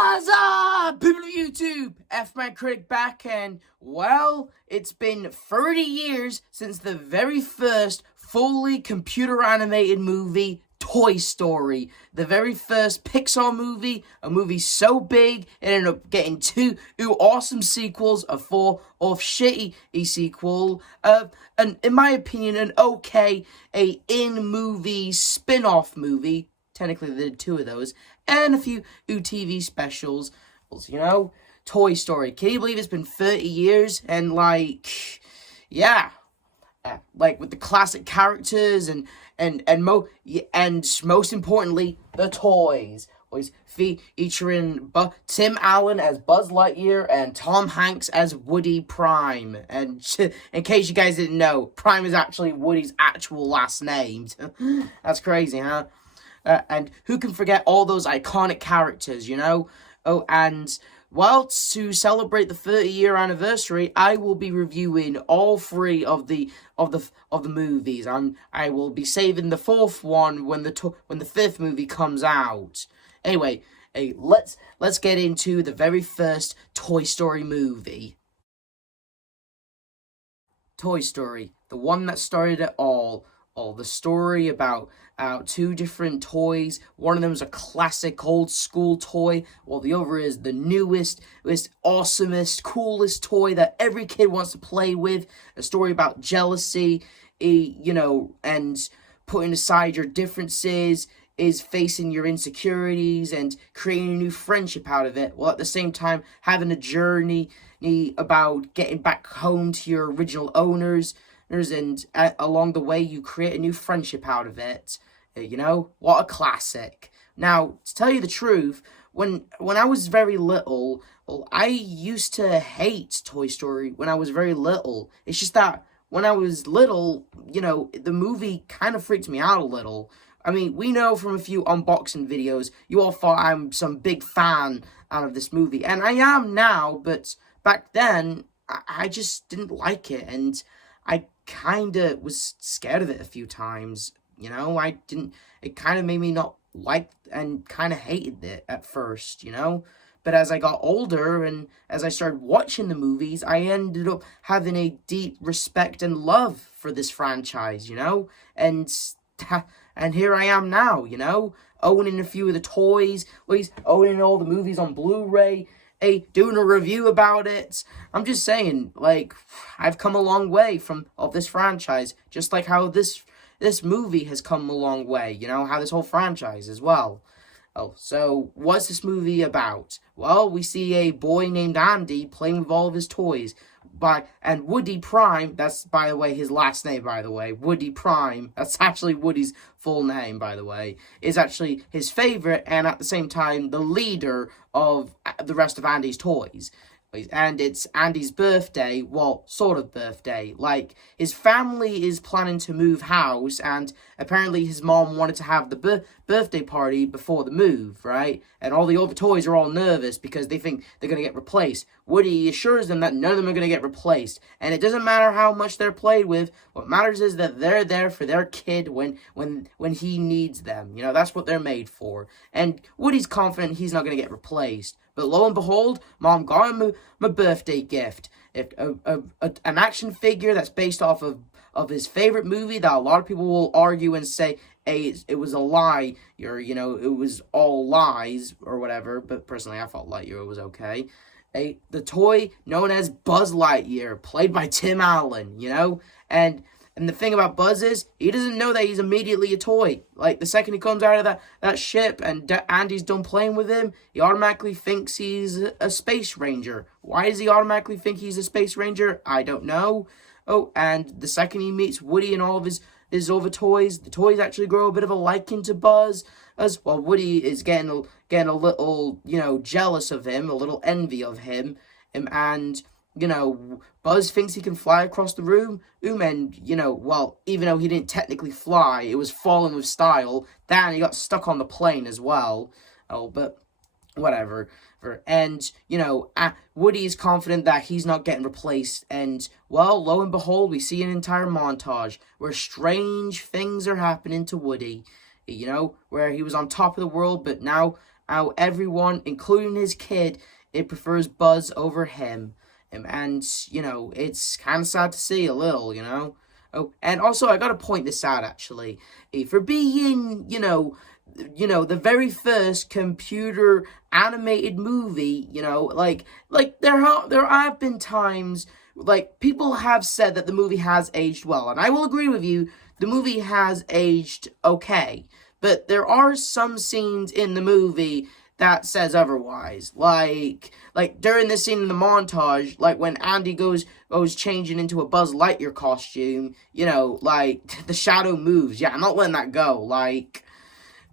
What's up, people of YouTube? F-Man Critic back, and, well, it's been 30 years since the very first fully computer-animated movie, Toy Story. The very first Pixar movie, a movie so big, it ended up getting two awesome sequels, a shitty sequel, and in my opinion, an okay, in-movie spin-off movie. Technically, they did two of those, and a few TV specials. You know, Toy Story. Can you believe it's been 30 years? And, yeah. Like, with the classic characters and most importantly, the toys. Always featuring Tim Allen as Buzz Lightyear and Tom Hanks as Woody Prime. And in case you guys didn't know, Prime is actually Woody's actual last name. That's crazy, huh? And who can forget all those iconic characters, you know? Oh, and, well, to celebrate the 30-year anniversary, I will be reviewing all three of the movies. I will be saving the fourth one when the fifth movie comes out. Anyway, let's get into the very first Toy Story movie. Toy Story, the one that started it all. The story about two different toys. One of them is a classic old school toy, while the other is the newest, awesomest, coolest toy that every kid wants to play with. A story about jealousy, and putting aside your differences, is facing your insecurities and creating a new friendship out of it, while at the same time having a journey about getting back home to your original owners. And along the way, you create a new friendship out of it. What a classic. Now, to tell you the truth, when I was very little, I used to hate Toy Story when I was very little. It's just that when I was little, the movie kind of freaked me out a little. I mean, we know from a few unboxing videos, you all thought I'm some big fan out of this movie. And I am now, but back then, I just didn't like it. And I kind of was scared of it a few times, it kind of made me not like and kind of hated it at first, But as I got older and as I started watching the movies, I ended up having a deep respect and love for this franchise, And here I am now, owning a few of the toys, owning all the movies on Blu-ray, doing a review about it. I'm just saying, I've come a long way of this franchise, just like how this movie has come a long way, how this whole franchise as well. Oh, so what's this movie about? Well, we see a boy named Andy playing with all of his toys. And Woody Prime, that's, by the way, his last name, by the way, Woody Prime, that's actually Woody's full name, by the way, is actually his favorite and at the same time the leader of the rest of Andy's toys. And it's Andy's birthday, well, sort of birthday. His family is planning to move house, and apparently his mom wanted to have the birthday party before the move, right? And all the other toys are all nervous because they think they're going to get replaced. Woody assures them that none of them are going to get replaced. And it doesn't matter how much they're played with. What matters is that they're there for their kid when he needs them. That's what they're made for. And Woody's confident he's not going to get replaced. But lo and behold, Mom got him a birthday gift. An action figure that's based off of his favorite movie that a lot of people will argue and say, hey, it was a lie, or, it was all lies, or whatever. But personally, I thought Lightyear was okay. The toy known as Buzz Lightyear, played by Tim Allen, And the thing about Buzz is, he doesn't know that he's immediately a toy. The second he comes out of that ship and Andy's done playing with him, he automatically thinks he's a space ranger. Why does he automatically think he's a space ranger? I don't know. Oh, and the second he meets Woody and all of his other toys, the toys actually grow a bit of a liking to Buzz, as well. Woody is getting a little, jealous of him, a little envy of him, and Buzz thinks he can fly across the room, and, well, even though he didn't technically fly, it was falling with style, then he got stuck on the plane as well. Oh, but whatever. And, Woody is confident that he's not getting replaced, and, well, lo and behold, we see an entire montage where strange things are happening to Woody, where he was on top of the world, but now how everyone, including his kid, it prefers Buzz over him. And, you know, it's kind of sad to see a little, you know. Oh, and also, I gotta point this out, actually. For being, you know, the very first computer animated movie, you know, like there have been times, like, people have said that the movie has aged well, and I will agree with you, the movie has aged okay, but there are some scenes in the movie that says otherwise, like during the scene in the montage, like when Andy goes changing into a Buzz Lightyear costume, you know, like, the shadow moves, yeah, I'm not letting that go, like,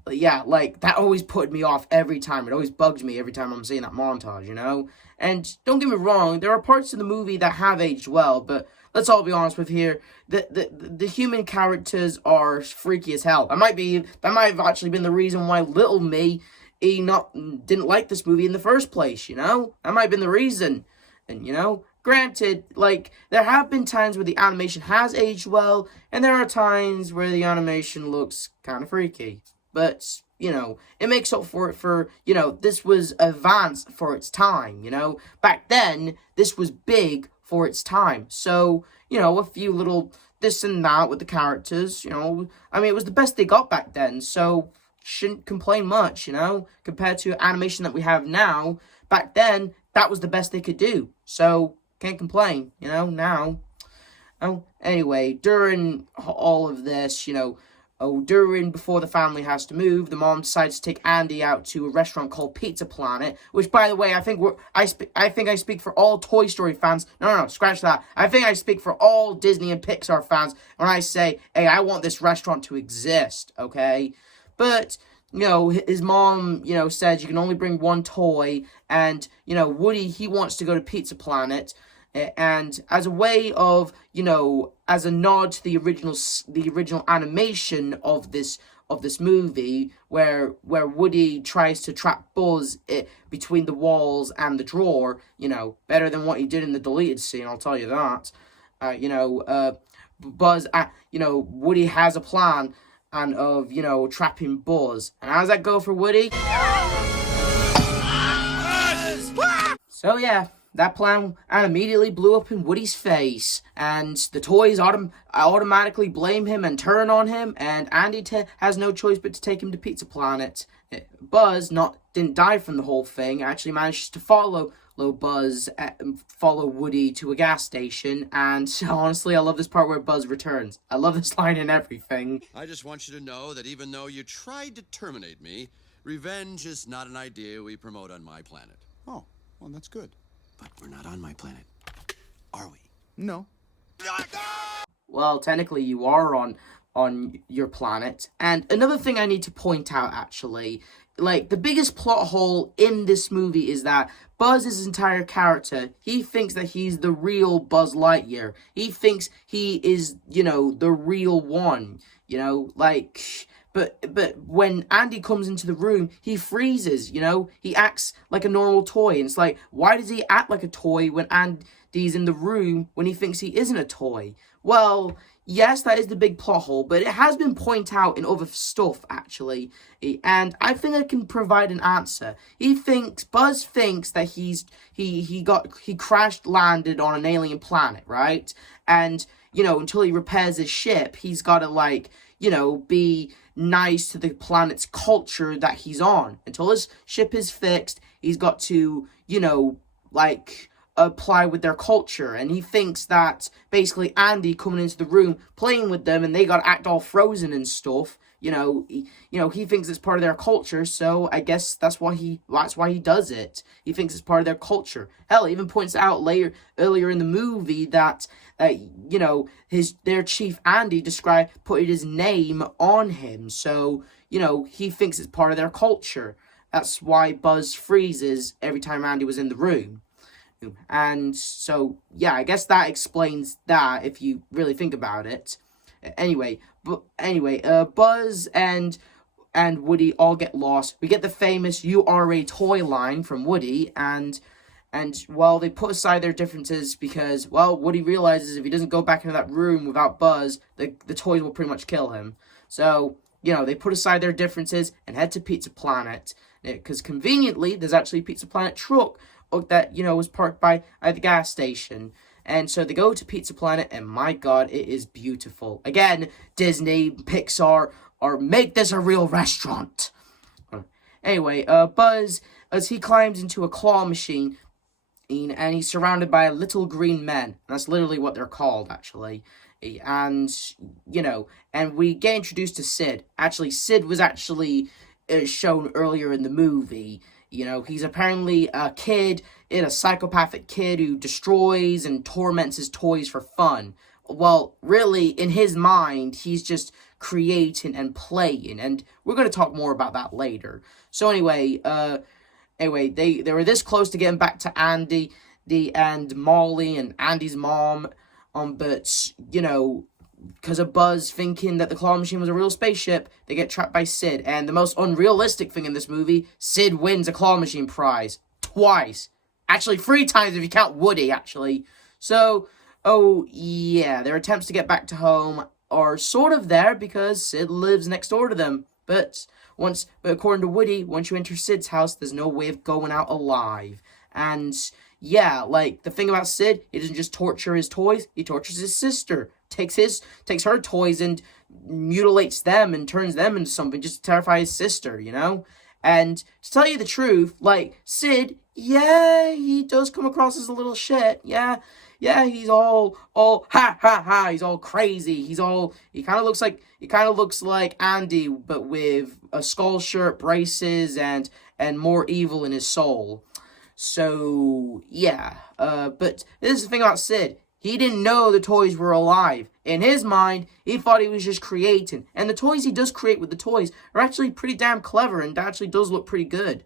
yeah, like, that always put me off every time. It always bugs me every time I'm seeing that montage, you know? And don't get me wrong, there are parts of the movie that have aged well, but let's all be honest with here, the human characters are freaky as hell. That might have actually been the reason why little me didn't like this movie in the first place, you know? That might have been the reason. And, you know, granted, like, there have been times where the animation has aged well, and there are times where the animation looks kind of freaky. But, you know, it makes up for it for, you know, this was advanced for its time, you know? Back then, this was big for its time. So, you know, a few little this and that with the characters, you know? I mean, it was the best they got back then, so shouldn't complain much, you know? Compared to animation that we have now, back then, that was the best they could do. So, can't complain, you know, now. Oh, anyway, during all of this, you know, before the family has to move, the mom decides to take Andy out to a restaurant called Pizza Planet, which, by the way, I think I speak for all Toy Story fans. No, scratch that. I think I speak for all Disney and Pixar fans when I say, hey, I want this restaurant to exist, okay? But, you know, his mom, you know, said you can only bring one toy, and, you know, Woody, he wants to go to Pizza Planet, and as a way of, you know, as a nod to the original animation of this movie, where Woody tries to trap Buzz between the walls and the drawer, you know, better than what he did in the deleted scene, I'll tell you that. Woody has a plan of, you know, trapping Buzz. And how does that go for Woody? So yeah, that plan immediately blew up in Woody's face, and the toys automatically blame him and turn on him, and Andy has no choice but to take him to Pizza Planet. Buzz didn't die from the whole thing, actually managed to follow Woody to a gas station, and honestly, I love this part where Buzz returns. I love this line and everything. I just want you to know that even though you tried to terminate me, revenge is not an idea we promote on my planet. Oh, well, that's good. But we're not on my planet, are we? No. Well, technically you are on your planet. And another thing I need to point out, actually, like, the biggest plot hole in this movie is that Buzz's entire character, he thinks that he's the real Buzz Lightyear. He thinks he is, you know, the real one, you know, like... But when Andy comes into the room, he freezes, you know? He acts like a normal toy. And it's like, why does he act like a toy when Andy's in the room when he thinks he isn't a toy? Well, yes, that is the big plot hole, but it has been pointed out in other stuff, actually. And I think I can provide an answer. Buzz thinks that he crash landed on an alien planet, right? And, you know, until he repairs his ship, he's got to, like, you know, be nice to the planet's culture that he's on. Until his ship is fixed, he's got to, you know, like, apply with their culture. And he thinks that basically Andy coming into the room, playing with them, and they got to act all frozen and stuff, you know, he thinks it's part of their culture, so I guess that's why he does it. He thinks it's part of their culture. Hell, he even points out earlier in the movie that you know, their chief Andy put his name on him, so, you know, he thinks it's part of their culture. That's why Buzz freezes every time Andy was in the room. And so, yeah, I guess that explains that if you really think about it. Anyway, Buzz and Woody all get lost. We get the famous "You are a toy" line from Woody, and well, they put aside their differences because, well, Woody realizes if he doesn't go back into that room without Buzz, the toys will pretty much kill him. So, you know, they put aside their differences and head to Pizza Planet. because conveniently, there's actually a Pizza Planet truck that, was parked by at the gas station. And so they go to Pizza Planet, and my God, it is beautiful. Again, Disney, Pixar, or make this a real restaurant. Anyway, Buzz, as he climbs into a claw machine, and he's surrounded by little green men. That's literally what they're called, actually. And, and we get introduced to Sid. Actually, Sid was actually shown earlier in the movie. He's apparently a kid, a psychopathic kid who destroys and torments his toys for fun. Well, really, in his mind, he's just creating and playing, and we're going to talk more about that later. So anyway, they were this close to getting back to Andy, and Molly, and Andy's mom, but, because of Buzz thinking that the claw machine was a real spaceship, they get trapped by Sid. And the most unrealistic thing in this movie, Sid wins a claw machine prize. Twice. Actually, 3 times if you count Woody, actually. So, their attempts to get back to home are sort of there because Sid lives next door to them. But according to Woody, once you enter Sid's house, there's no way of going out alive. And yeah, like, the thing about Sid, he doesn't just torture his toys, he tortures his sister. Takes her toys and mutilates them and turns them into something just to terrify his sister, And to tell you the truth, like, Sid, yeah, he does come across as a little shit. Yeah, he's all ha ha ha, he's all crazy. He kind of looks like Andy, but with a skull shirt, braces, and more evil in his soul. So, yeah, but this is the thing about Sid. He didn't know the toys were alive. In his mind, he thought he was just creating. And the toys he does create with the toys are actually pretty damn clever and actually does look pretty good.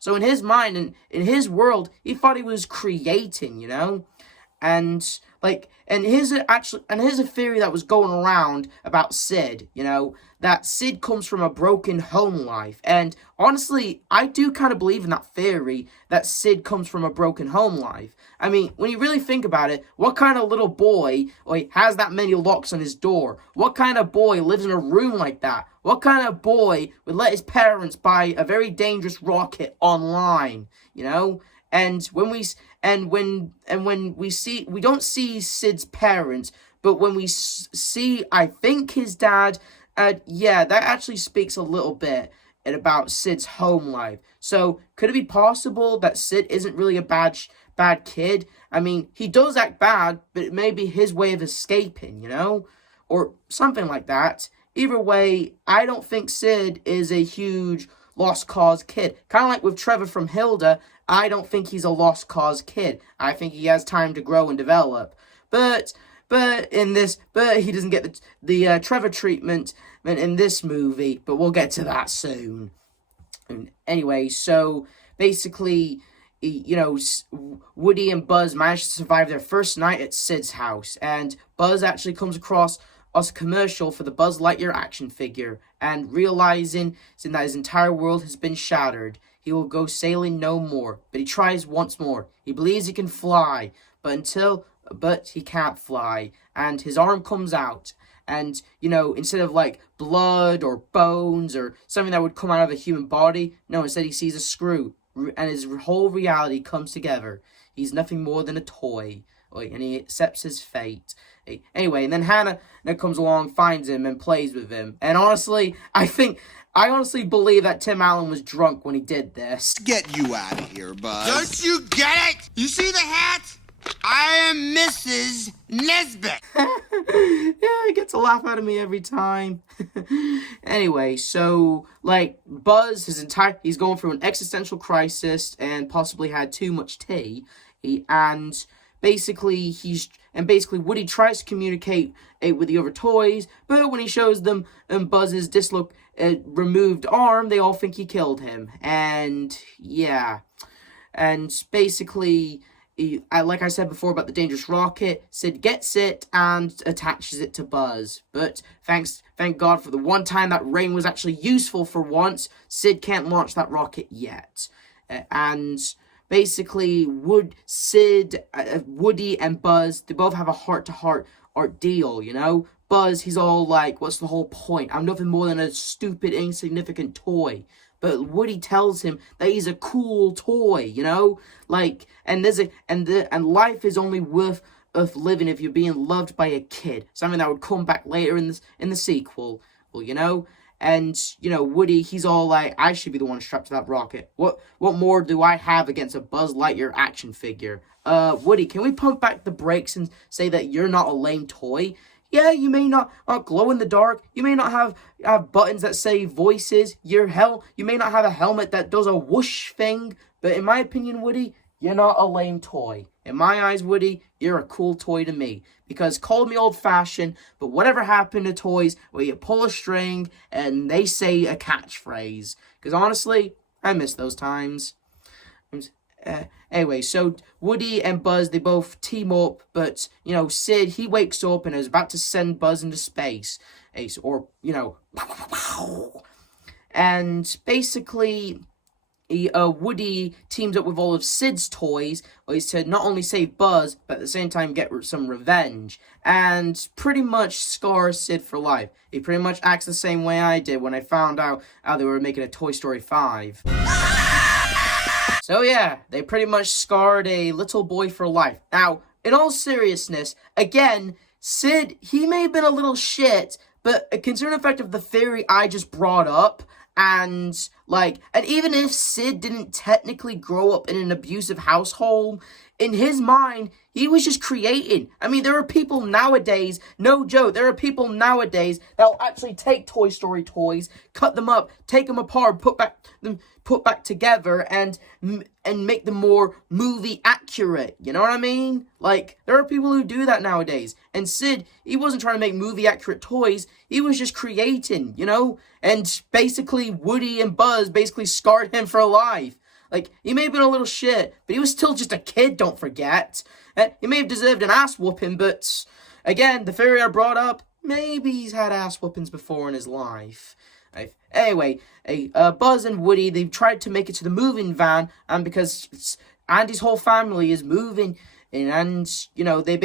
So in his mind and in his world, he thought he was creating, And here's a theory that was going around about Sid, that Sid comes from a broken home life. And honestly, I do kind of believe in that theory that Sid comes from a broken home life. I mean, when you really think about it, what kind of little boy has that many locks on his door? What kind of boy lives in a room like that? What kind of boy would let his parents buy a very dangerous rocket online, And when we see, we don't see Sid's parents, but when we see, I think, his dad, that actually speaks a little bit about Sid's home life. So could it be possible that Sid isn't really a bad kid? I mean, he does act bad, but it may be his way of escaping, or something like that. Either way, I don't think Sid is a huge lost cause kid. Kind of like with Trevor from Hilda, I don't think he's a lost cause kid. I think he has time to grow and develop. But he doesn't get the Trevor treatment in this movie. But we'll get to that soon. Anyway, so basically, Woody and Buzz manage to survive their first night at Sid's house, and Buzz actually comes across a commercial for the Buzz Lightyear action figure, and realizing that his entire world has been shattered, he will go sailing no more. But he tries once more. He believes he can fly, but he can't fly, and his arm comes out. And, instead of like blood or bones or something that would come out of a human body, no, instead he sees a screw, and his whole reality comes together. He's nothing more than a toy, and he accepts his fate. Anyway, and then Hannah comes along, finds him, and plays with him. And honestly, I honestly believe that Tim Allen was drunk when he did this. Get you out of here, Buzz. Don't you get it? You see the hat? I am Mrs. Nesbit. Yeah, he gets a laugh out of me every time. Anyway, so, Buzz, he's going through an existential crisis and possibly had too much tea. And basically, Woody tries to communicate with the other toys, but when he shows them Buzz's removed arm, they all think he killed him. And, yeah. And basically, like I said before about the dangerous rocket, Sid gets it and attaches it to Buzz. But thank God for the one time that ring was actually useful for once, Sid can't launch that rocket yet. And basically, Woody and Buzz, they both have a heart-to-heart ordeal, Buzz, he's all like, what's the whole point? I'm nothing more than a stupid, insignificant toy. but Woody tells him that he's a cool toy, you know? Like, and life is only worth living if you're being loved by a kid. Something that would come back later in the sequel. Well, you know? And, you know, Woody, he's all like, I should be the one strapped to that rocket. What more do I have against a Buzz Lightyear action figure? Woody, can we pump back the brakes and say that you're not a lame toy? Yeah, you may not glow in the dark. You may not have buttons that say voices. You may not have a helmet that does a whoosh thing. But in my opinion, Woody, you're not a lame toy. In my eyes, Woody, you're a cool toy to me. Because call me old-fashioned, but whatever happened to toys where you pull a string and they say a catchphrase? Because honestly, I miss those times. Anyway, so Woody and Buzz, they both team up, but, you know, Sid, he wakes up and is about to send Buzz into space. Or, you know, and basically, Woody teams up with all of Sid's toys to not only save Buzz, but at the same time get some revenge. And pretty much scar Sid for life. He pretty much acts the same way I did when I found out how they were making a Toy Story 5. So yeah, they pretty much scarred a little boy for life. Now, in all seriousness, again, Sid, he may have been a little shit, but considering the fact of the theory I just brought up, and even if Sid didn't technically grow up in an abusive household, in his mind, he was just creating. I mean, there are people nowadays, no joke, there are people nowadays that'll actually take Toy Story toys, cut them up, take them apart, put back together, and make them more movie accurate. You know what I mean? Like, there are people who do that nowadays. And Sid, he wasn't trying to make movie accurate toys. He was just creating, you know? And basically, Woody and Buzz basically scarred him for life. Like, he may have been a little shit, but he was still just a kid, don't forget. He may have deserved an ass whooping, but again, the theory I brought up, maybe he's had ass whoopings before in his life. Anyway, Buzz and Woody, they've tried to make it to the moving van, and because Andy's whole family is moving, and, you know, they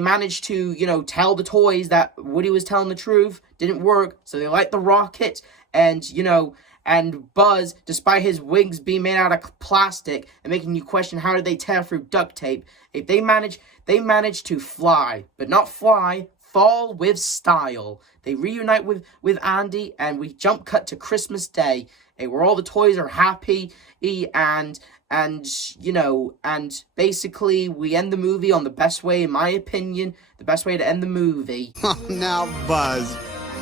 managed to, you know, tell the toys that Woody was telling the truth, didn't work, so they light the rocket, and, you know, and Buzz, despite his wings being made out of plastic and making you question how did they tear through duct tape, they manage to fly, but not fly, fall with style. They reunite with Andy, and we jump cut to Christmas Day, where all the toys are happy, and you know, and basically we end the movie on the best way, in my opinion, the best way to end the movie. Now, Buzz,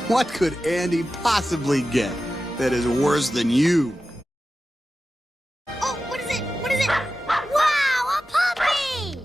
what could Andy possibly get that is worse than you? Oh, what is it? What is it? Wow, a puppy!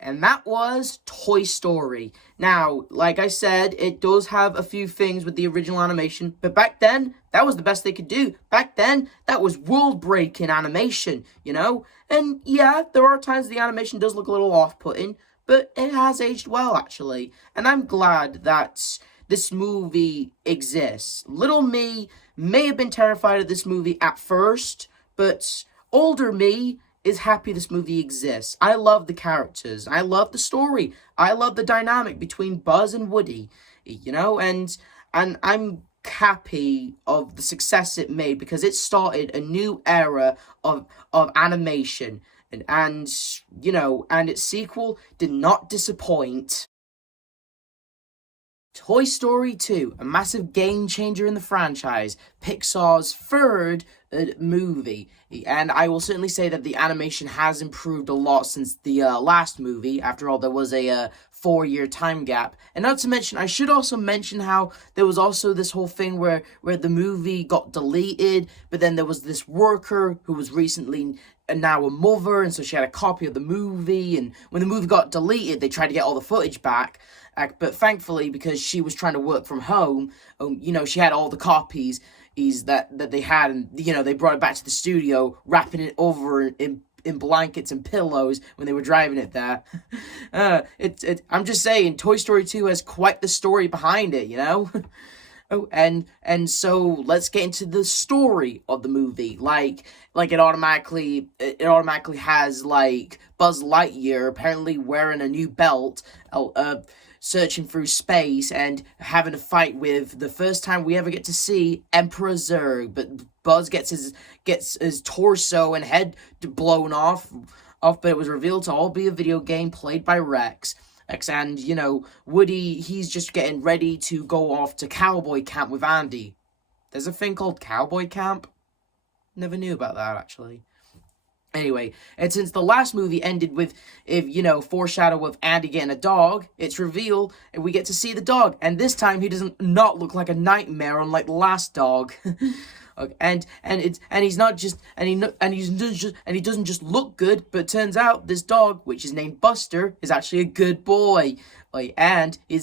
And that was Toy Story. Now, like I said, it does have a few things with the original animation, but back then, that was the best they could do. Back then, that was world-breaking animation, you know? And yeah, there are times the animation does look a little off-putting, but it has aged well, actually. And I'm glad that this movie exists. Little me may have been terrified of this movie at first, but older me is happy this movie exists. I love the characters. I love the story. I love the dynamic between Buzz and Woody, you know, and I'm happy of the success it made because it started a new era of animation, and you know, and its sequel did not disappoint. Toy Story 2, a massive game changer in the franchise, Pixar's third movie, and I will certainly say that the animation has improved a lot since the last movie. After all, there was a 4-year time gap, and not to mention, I should also mention how there was also this whole thing where the movie got deleted, but then there was this worker who was recently now a mother, and so she had a copy of the movie, and when the movie got deleted, they tried to get all the footage back, but thankfully, because she was trying to work from home, you know, she had all the copies that they had, and, you know, they brought it back to the studio, wrapping it over in blankets and pillows when they were driving it there. I'm just saying, Toy Story 2 has quite the story behind it, you know? Oh, and so let's get into the story of the movie. Like it automatically has, like, Buzz Lightyear apparently wearing a new belt, searching through space and having a fight with the first time we ever get to see Emperor Zurg. But Buzz gets his torso and head blown off, but it was revealed to all be a video game played by Rex. And, you know, Woody, he's just getting ready to go off to cowboy camp with Andy. There's a thing called cowboy camp? Never knew about that, actually. Anyway, and since the last movie ended with, foreshadow of Andy getting a dog, it's revealed, and we get to see the dog. And this time, he doesn't not look like a nightmare unlike the last dog. And he doesn't just look good, but it turns out this dog, which is named Buster, is actually a good boy. And he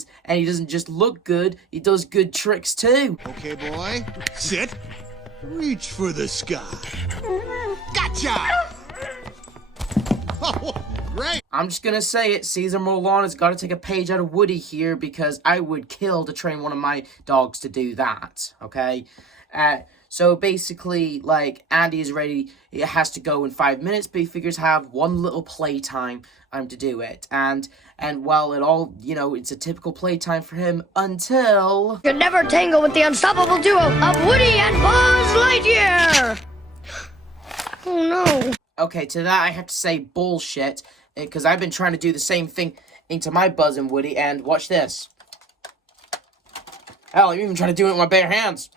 doesn't just look good, he does good tricks too. Okay, boy, sit. Reach for the sky. Gotcha! Oh, great! I'm just gonna say it, Cesar Milano's gotta take a page out of Woody here, because I would kill to train one of my dogs to do that, okay? So basically, like, Andy is ready, he has to go in 5 minutes, but he figures have one little playtime to do it. And while it all, it's a typical playtime for him until... You'd never tangle with the unstoppable duo of Woody and Buzz Lightyear! Oh no. Okay, to that I have to say bullshit, because I've been trying to do the same thing into my Buzz and Woody, and watch this. Hell, I'm even trying to do it with my bare hands.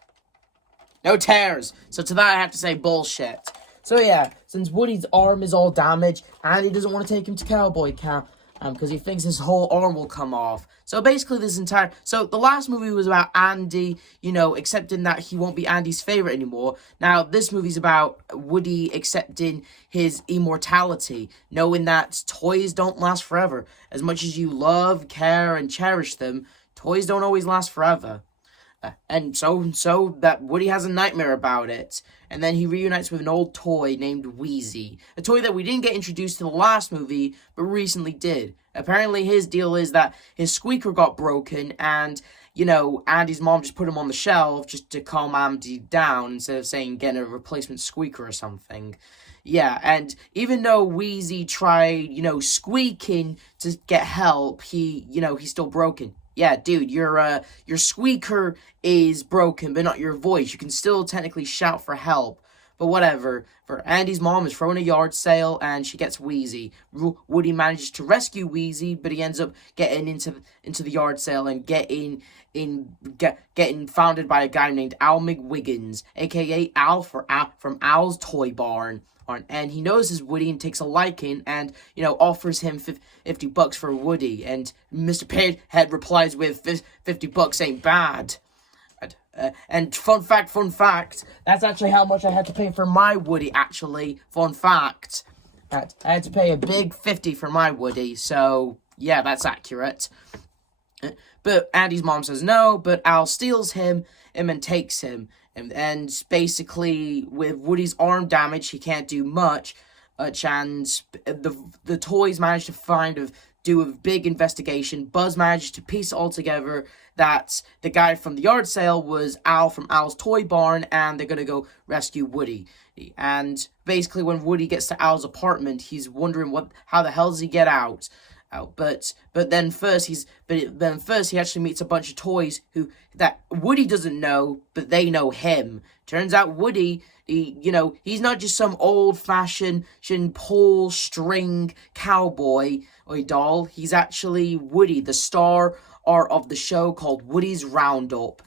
No tears. So to that I have to say bullshit. So yeah, since Woody's arm is all damaged, Andy doesn't want to take him to cowboy camp, because he thinks his whole arm will come off. So basically so the last movie was about Andy, accepting that he won't be Andy's favorite anymore. Now this movie's about Woody accepting his immortality, knowing that toys don't last forever. As much as you love, care, and cherish them, toys don't always last forever. And so that Woody has a nightmare about it. And then he reunites with an old toy named Wheezy. A toy that we didn't get introduced to the last movie, but recently did. Apparently his deal is that his squeaker got broken and, Andy's mom just put him on the shelf just to calm Andy down instead of saying getting a replacement squeaker or something. Yeah, and even though Wheezy tried, squeaking to get help, he's still broken. Yeah, dude, your squeaker is broken, but not your voice. You can still technically shout for help. But whatever. For Andy's mom is throwing a yard sale, and she gets Wheezy. Woody manages to rescue Wheezy, but he ends up getting into the yard sale and getting founded by a guy named Al McWiggins, aka Al from Al's Toy Barn. And he notices Woody and takes a liking and, offers him $50 for Woody. And Mr. Pinhead replies with, $50 ain't bad. And fun fact, that's actually how much I had to pay for my Woody, actually. Fun fact. I had to pay a big 50 for my Woody, so, yeah, that's accurate. But Andy's mom says no, but Al steals him and takes him. And basically, with Woody's arm damage, he can't do much. And the toys manage to do a big investigation. Buzz manages to piece it all together that the guy from the yard sale was Al from Al's Toy Barn, and they're gonna go rescue Woody. And basically, when Woody gets to Al's apartment, he's wondering how the hell does he get out? But then first he actually meets a bunch of toys that Woody doesn't know, but they know him. Turns out Woody, he's not just some old-fashioned pull string cowboy or doll. He's actually Woody, the star of the show called Woody's Roundup.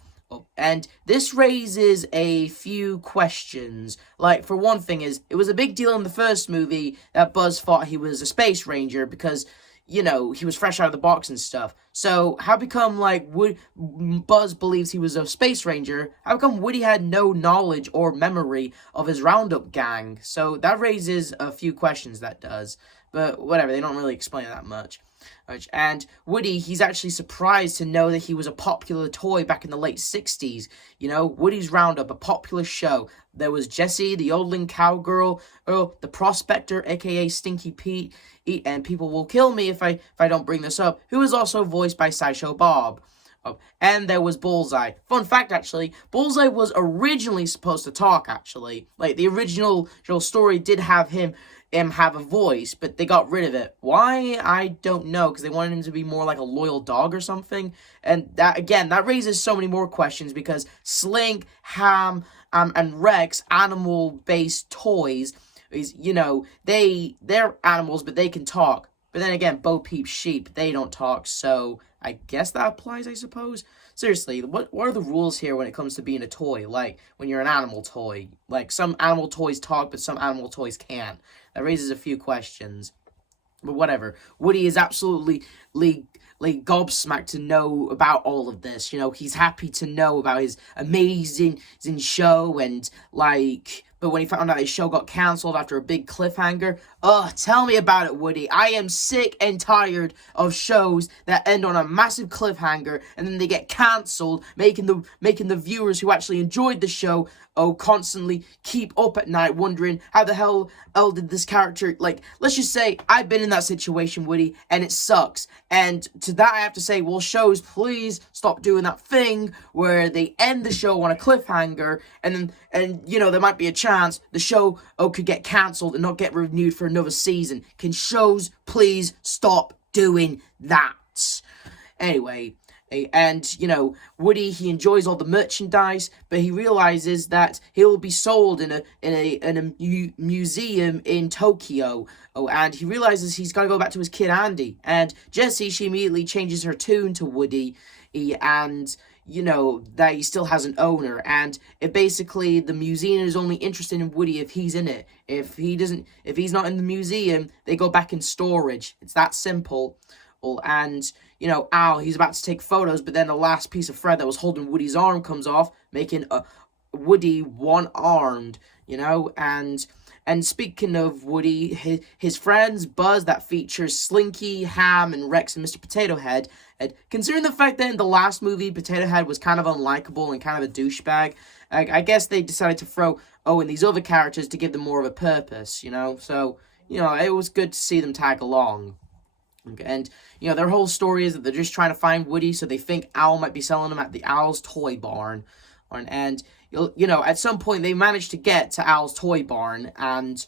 And this raises a few questions. Like, for one thing it was a big deal in the first movie that Buzz thought he was a space ranger because he was fresh out of the box and stuff. So, how come, Buzz believes he was a space ranger? How come Woody had no knowledge or memory of his Roundup gang? So, that raises a few questions, that does. But, whatever, they don't really explain it that much. And Woody, he's actually surprised to know that he was a popular toy back in the late 60s. Woody's Roundup, a popular show. There was Jessie, the yodeling cowgirl, Earl, the prospector, aka Stinky Pete, and people will kill me if I don't bring this up, who is also voiced by Sideshow Bob. Oh, and there was Bullseye. Fun fact, actually, Bullseye was originally supposed to talk, actually. Like, the original story did have him have a voice, but they got rid of it. Why? I don't know, because they wanted him to be more like a loyal dog or something. And that, again, that raises so many more questions, because Slink, Ham, and Rex, animal-based toys, is, you know, they're animals, but they can talk. But then again, Bo Peep's sheep, they don't talk, so I guess that applies, I suppose. Seriously, what are the rules here when it comes to being a toy? Like, when you're an animal toy. Like, some animal toys talk, but some animal toys can't. That raises a few questions. But whatever. Woody is absolutely gobsmacked to know about all of this. You know, he's happy to know about his amazing show, and, like... But when he found out his show got cancelled after a big cliffhanger, tell me about it, Woody. I am sick and tired of shows that end on a massive cliffhanger and then they get cancelled, making the viewers who actually enjoyed the show constantly keep up at night wondering how the hell did this character, like, let's just say I've been in that situation, Woody, and it sucks. And to that I have to say, well, shows, please stop doing that thing where they end the show on a cliffhanger and you know, there might be a chance the show could get cancelled and not get renewed for another season. Can shows please stop doing that? Anyway, and, you know, Woody, he enjoys all the merchandise, but he realizes that he will be sold in a museum in Tokyo. And he realizes he's got to go back to his kid Andy. And Jessie, she immediately changes her tune to Woody, and, you know, that he still has an owner. And it basically, the museum is only interested in Woody if he's in it. If he's not in the museum, they go back in storage. It's that simple. And, you know, Al, he's about to take photos, but then the last piece of thread that was holding Woody's arm comes off, making Woody one-armed, you know. And speaking of Woody, his friends, Buzz, that features Slinky, Ham, and Rex, and Mr. Potato Head, and considering the fact that in the last movie, Potato Head was kind of unlikable and kind of a douchebag, I guess they decided to throw in these other characters to give them more of a purpose, you know. So, you know, it was good to see them tag along. And, you know, their whole story is that they're just trying to find Woody, so they think Owl might be selling them at the Owl's Toy Barn. And, you know, at some point they manage to get to Owl's Toy Barn, and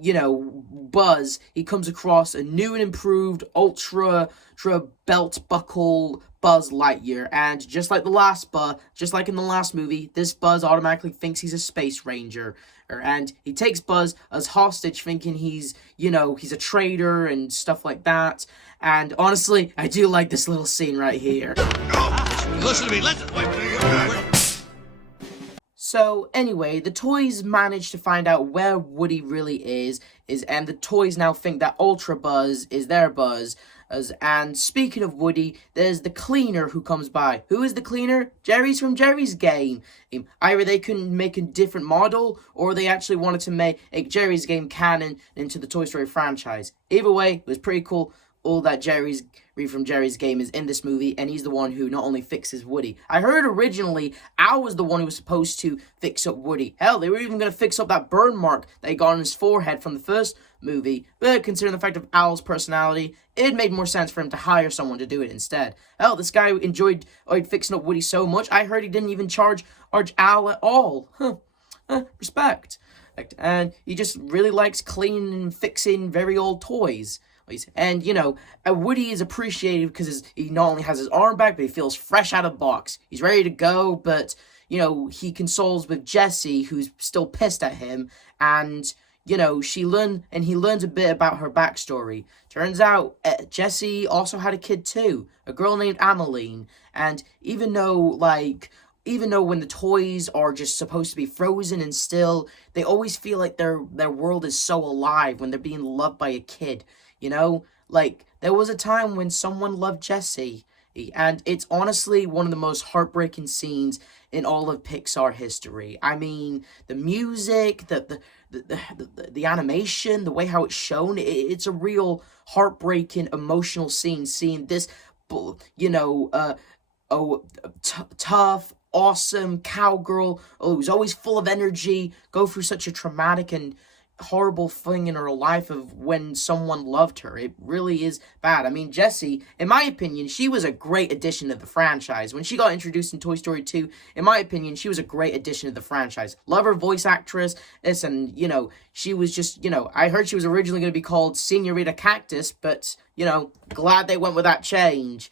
you know, Buzz, he comes across a new and improved ultra belt buckle Buzz Lightyear, and just like in the last movie, this Buzz automatically thinks he's a space ranger, and he takes Buzz as hostage, thinking he's a traitor and stuff like that. And honestly, I do like this little scene right here. Listen to me, listen. So anyway, the toys manage to find out where Woody really is, and the toys now think that Ultra Buzz is their Buzz. And speaking of Woody, there's the cleaner who comes by. Who is the cleaner? Jerry's from Jerry's Game. Either they couldn't make a different model, or they actually wanted to make Jerry's Game canon into the Toy Story franchise. Either way, it was pretty cool. All that Jerry's from Jerry's Game is in this movie, and he's the one who not only fixes Woody. I heard originally Al was the one who was supposed to fix up Woody. Hell, they were even going to fix up that burn mark that he got on his forehead from the first movie. But considering the fact of Al's personality, it made more sense for him to hire someone to do it instead. Hell, this guy enjoyed fixing up Woody so much, I heard he didn't even charge Al at all. Respect. And he just really likes cleaning and fixing very old toys. And, you know, Woody is appreciated because he not only has his arm back, but he feels fresh out of the box. He's ready to go, but, you know, he consoles with Jessie, who's still pissed at him, and, you know, he learns a bit about her backstory. Turns out, Jessie also had a kid too, a girl named Ameline, and even though when the toys are just supposed to be frozen and still, they always feel like their world is so alive when they're being loved by a kid. You know, like, there was a time when someone loved Jessie, and it's honestly one of the most heartbreaking scenes in all of Pixar history. I mean, the music, the animation, the way how it's shown, it's a real heartbreaking, emotional scene, seeing this, you know, tough, awesome cowgirl, who's always full of energy, go through such a traumatic and horrible thing in her life of when someone loved her. It really is bad. I mean, Jessie, in my opinion, she was a great addition to the franchise. When she got introduced in Toy Story 2, in my opinion, she was a great addition to the franchise. Love her voice actress, and, you know, she was just, you know, I heard she was originally going to be called Senorita Cactus, but, you know, glad they went with that change.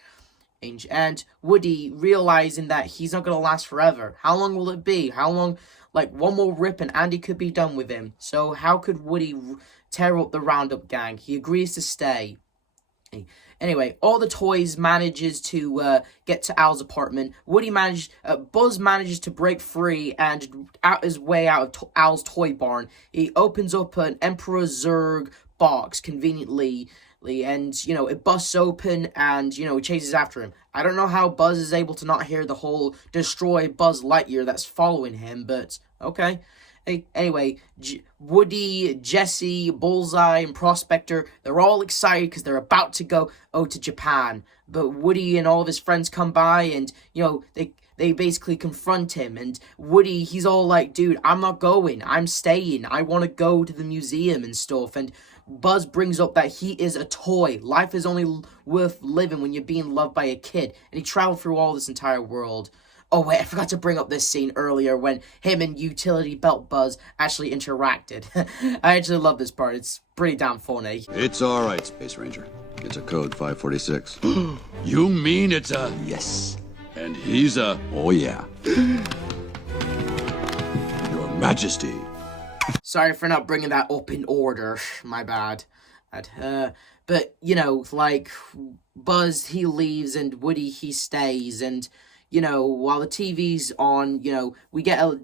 And Woody realizing that he's not going to last forever. How long will it be? How long? Like, one more rip and Andy could be done with him. So how could Woody tear up the Roundup gang? He agrees to stay. Anyway, all the toys manages to get to Al's apartment. Buzz manages to break free and out his way out of Al's toy barn. He opens up an Emperor Zurg box conveniently, and, you know, it busts open and, you know, it chases after him. I don't know how Buzz is able to not hear the whole destroy Buzz Lightyear that's following him, but okay. Anyway, Woody, Jessie, Bullseye, and Prospector, they're all excited because they're about to go to Japan. But Woody and all of his friends come by and, you know, they basically confront him. And Woody, he's all like, dude, I'm not going. I'm staying. I want to go to the museum and stuff. And Buzz brings up that he is a toy. Life is only worth living when you're being loved by a kid. And he traveled through all this entire world. Oh, wait, I forgot to bring up this scene earlier when him and Utility Belt Buzz actually interacted. I actually love this part. It's pretty damn funny. It's all right, Space Ranger. It's a code 546. You mean it's a... Yes. And he's a... Oh, yeah. Your Majesty. Sorry for not bringing that up in order. My bad. But, you know, like, Buzz, he leaves, and Woody, he stays, and, you know, while the TV's on, you know, we get a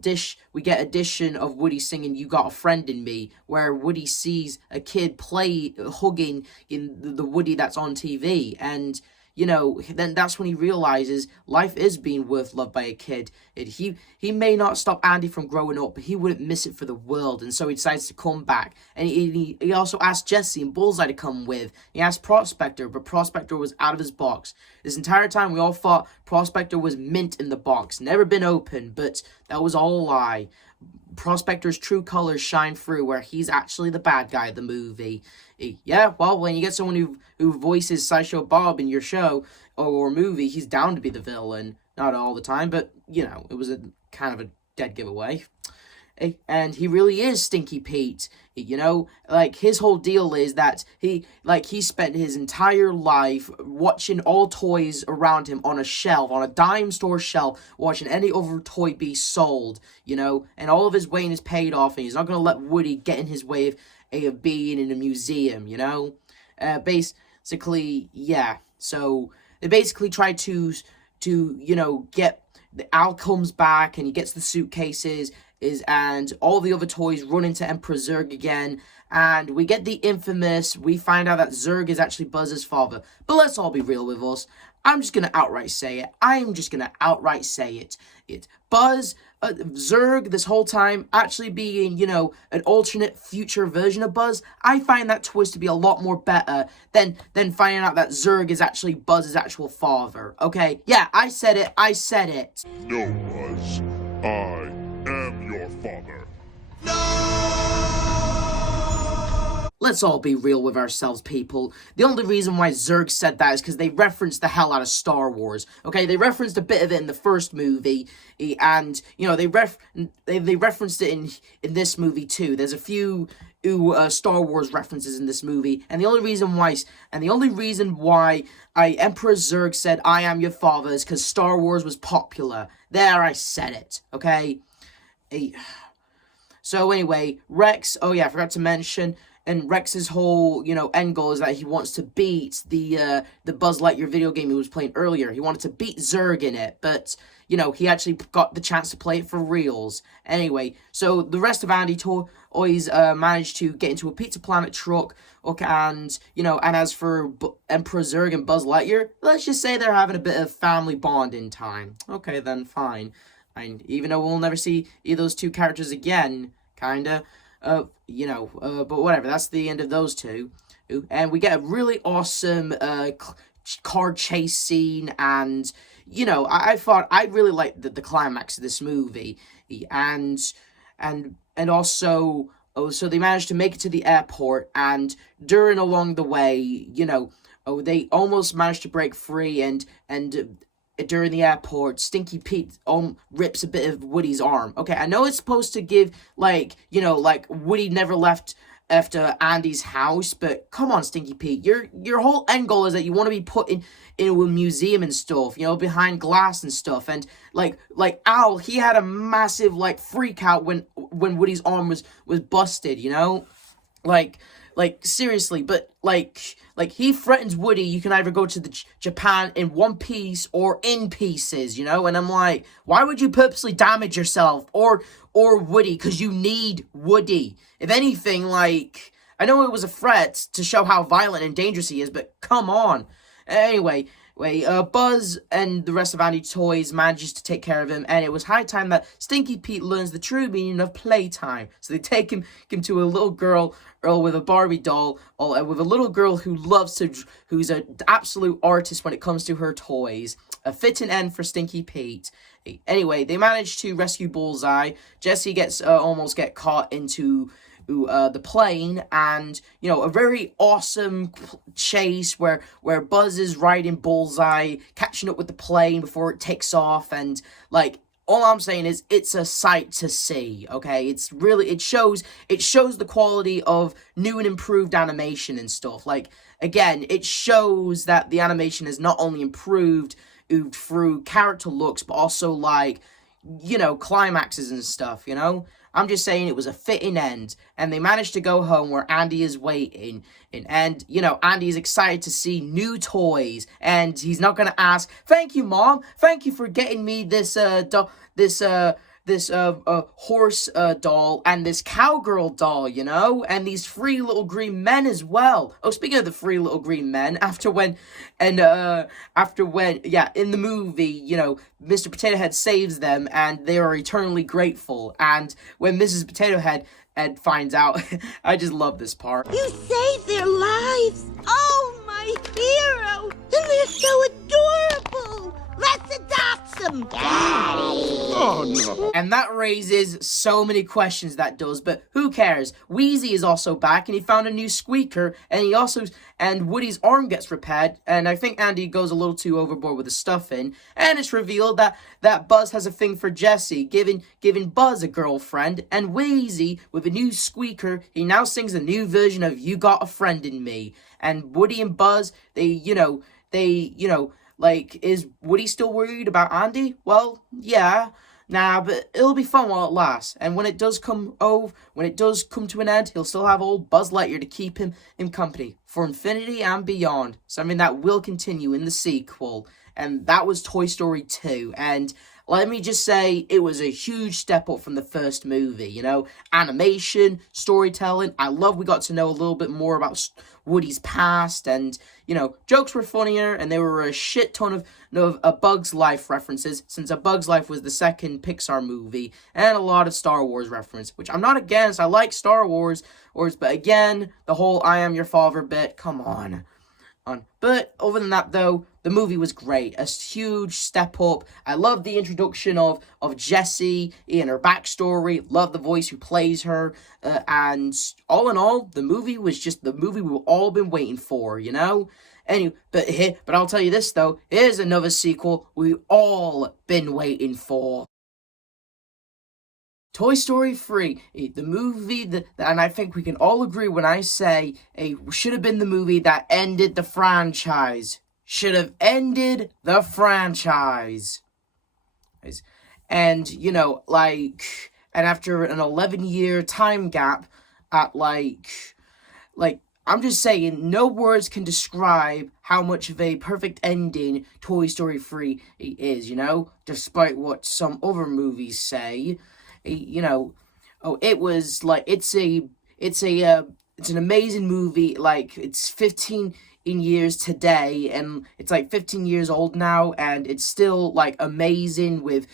edition of Woody singing "You Got a Friend in Me," where Woody sees a kid hugging in the Woody that's on TV, and, you know, then that's when he realizes life is being worth loved by a kid. He may not stop Andy from growing up, but he wouldn't miss it for the world, and so he decides to come back. And he also asked Jessie and Bullseye to come with. He asked Prospector, but Prospector was out of his box. This entire time, we all thought Prospector was mint in the box, never been opened, but that was all a lie. Prospector's true colors shine through, where he's actually the bad guy of the movie. Yeah, well, when you get someone who voices Sideshow Bob in your show or movie, he's down to be the villain. Not all the time, but, you know, it was a kind of a dead giveaway. And he really is Stinky Pete, you know? Like, his whole deal is that he spent his entire life watching all toys around him on a shelf, on a dime store shelf, watching any other toy be sold, you know? And all of his waiting is paid off, and he's not going to let Woody get in his way of being in a museum, you know? Basically, yeah. So, they basically try to, you know, Al comes back, and he gets the suitcases, and all the other toys run into Emperor Zurg again, and we get the infamous, we find out that Zurg is actually Buzz's father. But let's all be real with us. I'm just gonna outright say it. It's Buzz, Zurg, this whole time, actually being, you know, an alternate future version of Buzz. I find that twist to be a lot more better than finding out that Zurg is actually Buzz's actual father, okay? Yeah, I said it. No, Buzz. I am your father. Let's all be real with ourselves, people. The only reason why Zurg said that is because they referenced the hell out of Star Wars. Okay, they referenced a bit of it in the first movie, and, you know, they referenced it in this movie too. There's a few Star Wars references in this movie, and the only reason why Emperor Zurg said "I am your father" is because Star Wars was popular. There, I said it. Okay. So anyway, Rex. Oh yeah, I forgot to mention. And Rex's whole, you know, end goal is that he wants to beat the Buzz Lightyear video game he was playing earlier. He wanted to beat Zurg in it, but, you know, he actually got the chance to play it for reals. Anyway, so the rest of Andy toys managed to get into a Pizza Planet truck, okay, and, you know, and as for Emperor Zurg and Buzz Lightyear, let's just say they're having a bit of family bonding time. Okay, then, fine. And even though we'll never see either of those two characters again, kinda, you know, but whatever, that's the end of those two. And we get a really awesome car chase scene, and, you know, I thought I really liked the climax of this movie, and also so they managed to make it to the airport, and along the way, they almost managed to break free, and during the airport, Stinky Pete rips a bit of Woody's arm. Okay, I know it's supposed to give, like Woody never left after Andy's house, but come on, Stinky Pete, your whole end goal is that you want to be put in a museum and stuff, behind glass and stuff, and like Al, he had a massive freak out when Woody's arm was busted, seriously, but he threatens Woody, you can either go to Japan in one piece or in pieces, and I'm like, why would you purposely damage yourself or Woody? Because you need Woody. If anything, I know it was a threat to show how violent and dangerous he is, but come on. Anyway, Buzz and the rest of Andy's toys manages to take care of him, and it was high time that Stinky Pete learns the true meaning of playtime. So they take him to a little girl with a Barbie doll, with a little girl who's an absolute artist when it comes to her toys. A fitting end for Stinky Pete. Anyway, they manage to rescue Bullseye. Jesse gets almost get caught into the plane, and a very awesome chase where Buzz is riding Bullseye, catching up with the plane before it takes off, and all I'm saying is it's a sight to see. Okay, it shows the quality of new and improved animation and stuff. Again, it shows that the animation is not only improved through character looks, but also climaxes and stuff. I'm just saying it was a fitting end, and they managed to go home where Andy is waiting, and Andy is excited to see new toys, and he's not gonna ask, "Thank you, Mom. Thank you for getting me this horse doll and this cowgirl doll, and these three little green men as well." Oh, speaking of the three little green men, in the movie, Mr. Potato Head saves them, and they are eternally grateful. And when Mrs. Potato Head finds out, I just love this part. You saved their lives. Oh, my hero! And they're so adorable. Let's adopt them, Daddy. Oh, no. And that raises so many questions, that does, but who cares? Wheezy is also back, and he found a new squeaker, and Woody's arm gets repaired, and I think Andy goes a little too overboard with the stuffing, and it's revealed that Buzz has a thing for Jessie, giving Buzz a girlfriend, and Wheezy, with a new squeaker, he now sings a new version of You Got a Friend in Me, and Woody and Buzz, is Woody still worried about Andy? Well, yeah. Nah, but it'll be fun while it lasts. And when it does come to an end, he'll still have old Buzz Lightyear to keep him in company for infinity and beyond. Something that will continue in the sequel. And that was Toy Story 2. And let me just say, it was a huge step up from the first movie, animation, storytelling. I love we got to know a little bit more about Woody's past, and, jokes were funnier, and there were a shit ton of A Bug's Life references, since A Bug's Life was the second Pixar movie, and a lot of Star Wars reference, which I'm not against. I like Star Wars, but again, the whole I am your father bit, come on. But other than that, though, the movie was great. A huge step up. I love the introduction of Jessie and her backstory. Love the voice who plays her. And all in all, the movie was just the movie we've all been waiting for, Anyway, but I'll tell you this, though. Here's another sequel we've all been waiting for. Toy Story 3, the movie and I think we can all agree when I say should have been the movie that ended the franchise. Should have ended the franchise. And, and after an 11-year time gap I'm just saying, no words can describe how much of a perfect ending Toy Story 3 is, despite what some other movies say. It was it's an amazing movie. It's 15 years today, and it's 15 years old now, and it's still amazing with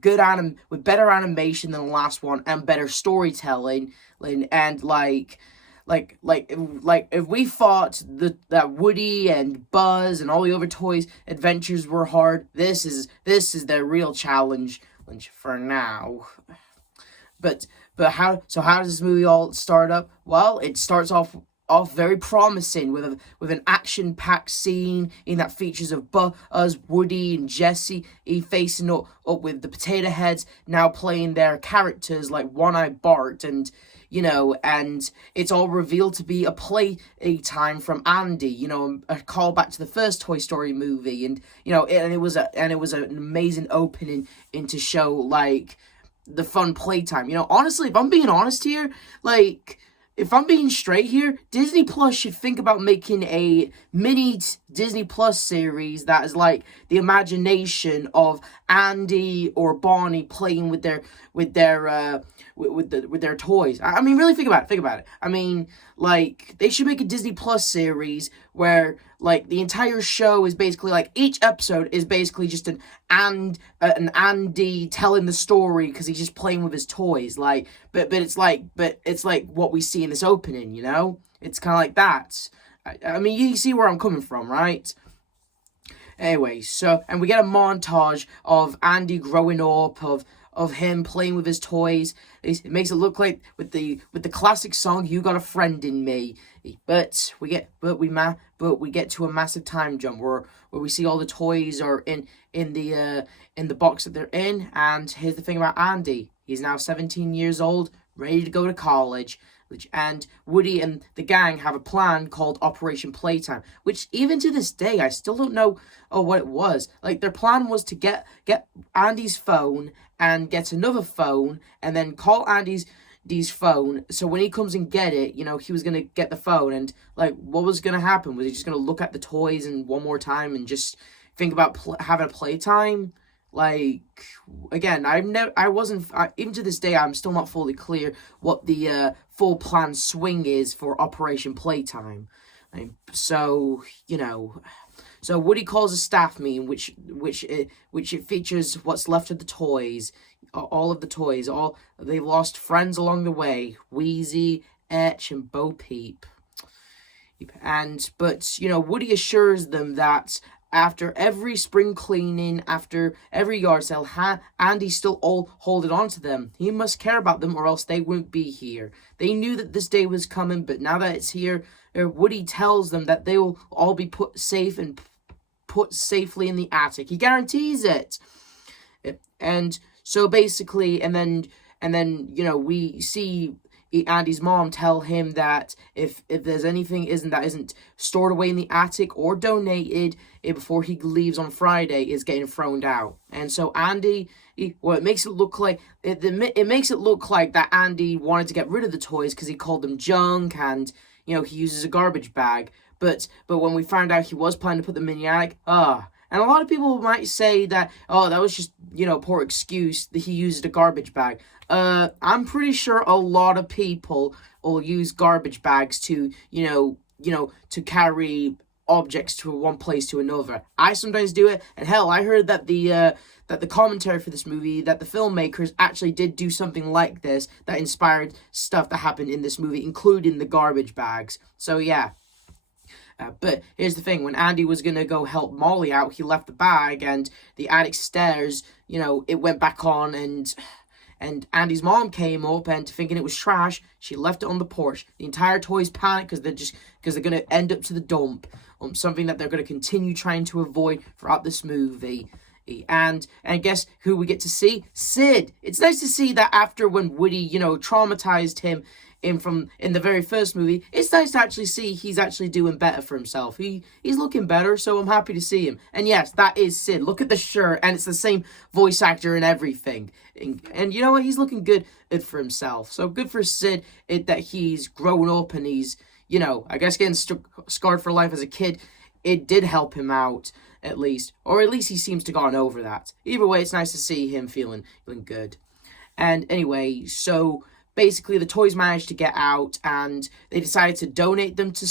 better animation than the last one and better storytelling, and if we thought that Woody and Buzz and all the other toys adventures were hard, this is their real challenge for now. But But how does this movie all start up? Well, it starts off very promising with an action-packed scene in that features of Buzz, Woody, and Jesse facing up with the Potato Heads, now playing their characters like One-Eye Bart, and and it's all revealed to be a playtime from Andy, a callback to the first Toy Story movie, and it was an amazing opening into show like the fun playtime. Honestly, if I'm being honest here, like, if I'm being straight here, Disney Plus should think about making a mini Disney Plus series that is like the imagination of Andy or Barney playing with their toys. I mean, really think about it. I mean, like, they should make a Disney Plus series where, like, the entire show is basically, like, each episode is basically just an Andy telling the story because he's just playing with his toys. Like, but it's like what we see in this opening. It's kind of like that. I mean, you see where I'm coming from, right? Anyway, and we get a montage of Andy growing up, of him playing with his toys. It makes it look like with the classic song "You Got a Friend in Me," but we get to a massive time jump where we see all the toys are in the box that they're in. And here's the thing about Andy: he's now 17 years old, ready to go to college. And Woody and the gang have a plan called Operation Playtime, which even to this day I still don't know what it was. Like, their plan was to get Andy's phone and get another phone and then call Andy's phone, so when he comes and get it, he was gonna get the phone. And like, what was gonna happen? Was he just gonna look at the toys and one more time and just think about having a playtime? Like, again, even to this day, I'm still not fully clear what the full plan swing is for Operation Playtime. So Woody calls a staff meeting, which it features what's left of the toys, all of the toys. They lost friends along the way: Wheezy, Etch, and Bo Peep. But Woody assures them that after every spring cleaning, after every yard sale, Andy's still all holding on to them. He must care about them or else they wouldn't be here. They knew that this day was coming, but now that it's here, Woody tells them that they will all be put safely in the attic. He guarantees it. And so basically, and then we see Andy's mom tell him that if there's anything isn't stored away in the attic or donated before he leaves on Friday, is getting thrown out. And so Andy, it makes it look like that Andy wanted to get rid of the toys because he called them junk, and he uses a garbage bag. But when we found out he was planning to put them in the attic, and a lot of people might say that, that was just, poor excuse that he used a garbage bag. I'm pretty sure a lot of people will use garbage bags to, to carry objects to one place to another. I sometimes do it, and hell, I heard that the commentary for this movie, that the filmmakers actually did do something like this that inspired stuff that happened in this movie, including the garbage bags. So yeah. But here's the thing: when Andy was gonna go help Molly out, he left the bag, and the attic stairs, it went back on, and Andy's mom came up, and thinking it was trash, she left it on the porch. The entire toys panicked because they're gonna end up to the dump, something that they're gonna continue trying to avoid throughout this movie. And guess who we get to see? Sid. It's nice to see that after when Woody, traumatized him in the very first movie, it's nice to actually see he's actually doing better for himself. He's looking better, so I'm happy to see him. And yes, that is Sid. Look at the shirt, and it's the same voice actor and everything. And you know what? He's looking good for himself. So good for Sid that he's grown up, and he's, I guess getting scarred for life as a kid, it did help him out, at least. Or at least he seems to have gotten over that. Either way, it's nice to see him feeling good. And anyway, so basically, the toys managed to get out, and they decided to donate them to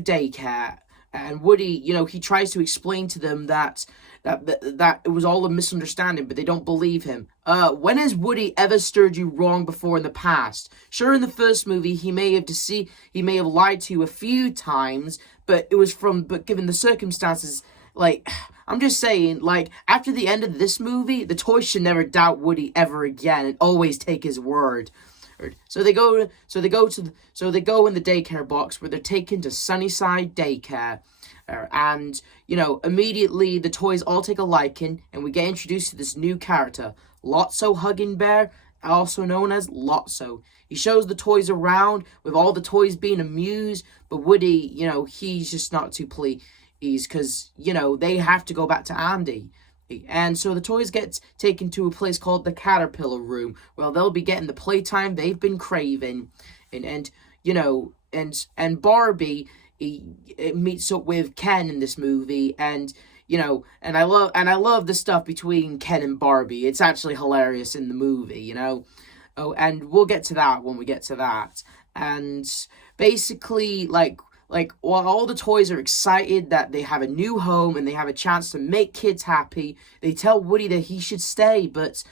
daycare. And Woody, he tries to explain to them that it was all a misunderstanding, but they don't believe him. When has Woody ever steered you wrong before in the past? Sure, in the first movie, he may have lied to you a few times, but given the circumstances, like, I'm just saying, like, after the end of this movie, the toys should never doubt Woody ever again and always take his word. So they go in the daycare box where they're taken to Sunnyside Daycare. And, you know, immediately the toys all take a liking, and we get introduced to this new character, Lotso Hugging Bear, also known as Lotso. He shows the toys around, with all the toys being amused, but Woody, you know, he's just not too pleased, because, you know, they have to go back to Andy. And so the toys get taken to a place called the Caterpillar Room, where they'll be getting the playtime they've been craving. And you know, and Barbie, it meets up with Ken in this movie, and you know, and I love the stuff between Ken and Barbie. It's actually hilarious in the movie, you know. Oh, and we'll get to that when we get to that. And basically, like while all the toys are excited that they have a new home and they have a chance to make kids happy, they tell Woody that he should stay, but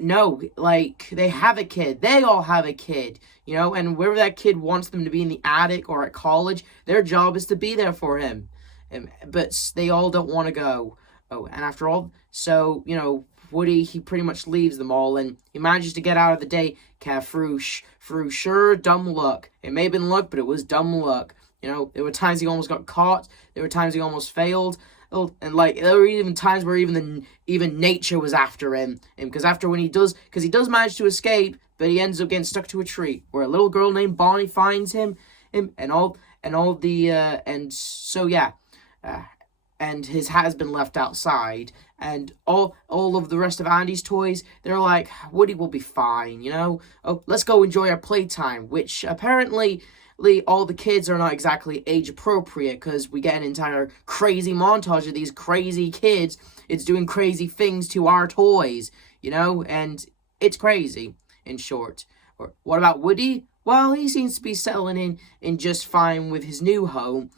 no, like, they have a kid. They all have a kid, you know, and wherever that kid wants them to be, in the attic or at college, their job is to be there for him. But they all don't want to go. Oh, and after all, so, you know, Woody, he pretty much leaves them all, and he manages to get out of the daycare through sure dumb luck. It may have been luck, but it was dumb luck. You know, there were times he almost got caught. There were times he almost failed. Oh, and like there were even times where even nature was after him. Because he does manage to escape, but he ends up getting stuck to a tree where a little girl named Bonnie finds him, and his hat has been left outside, and all of the rest of Andy's toys, they're like, Woody will be fine, you know. Oh, let's go enjoy our playtime, which apparently all the kids are not exactly age appropriate, because we get an entire crazy montage of these crazy kids. It's doing crazy things to our toys, you know, and it's crazy, in short. Or what about Woody? Well, he seems to be settling in just fine with his new home.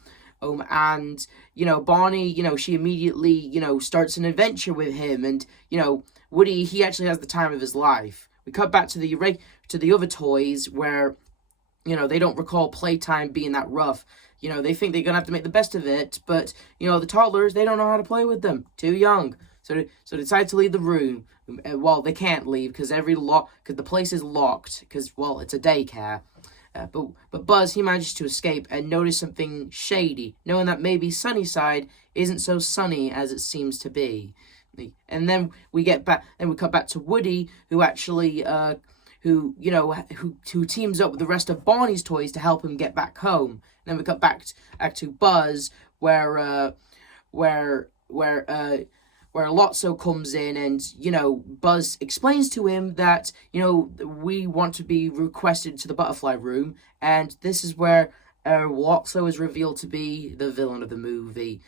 And, you know, Bonnie, you know, she immediately, you know, starts an adventure with him, and, you know, Woody, he actually has the time of his life. We cut back to the other toys where, you know, they don't recall playtime being that rough. You know, they think they're going to have to make the best of it, but, you know, the toddlers, they don't know how to play with them. Too young. So they decide to leave the room. Well, they can't leave because the place is locked because, well, it's a daycare. But Buzz, he manages to escape and notice something shady, knowing that maybe Sunnyside isn't so sunny as it seems to be. And then we cut back to Woody, who actually, who teams up with the rest of Barney's toys to help him get back home. And then we cut back to Buzz, where Lotso comes in, and, you know, Buzz explains to him that, you know, we want to be requested to the Butterfly Room, and this is where Lotso is revealed to be the villain of the movie.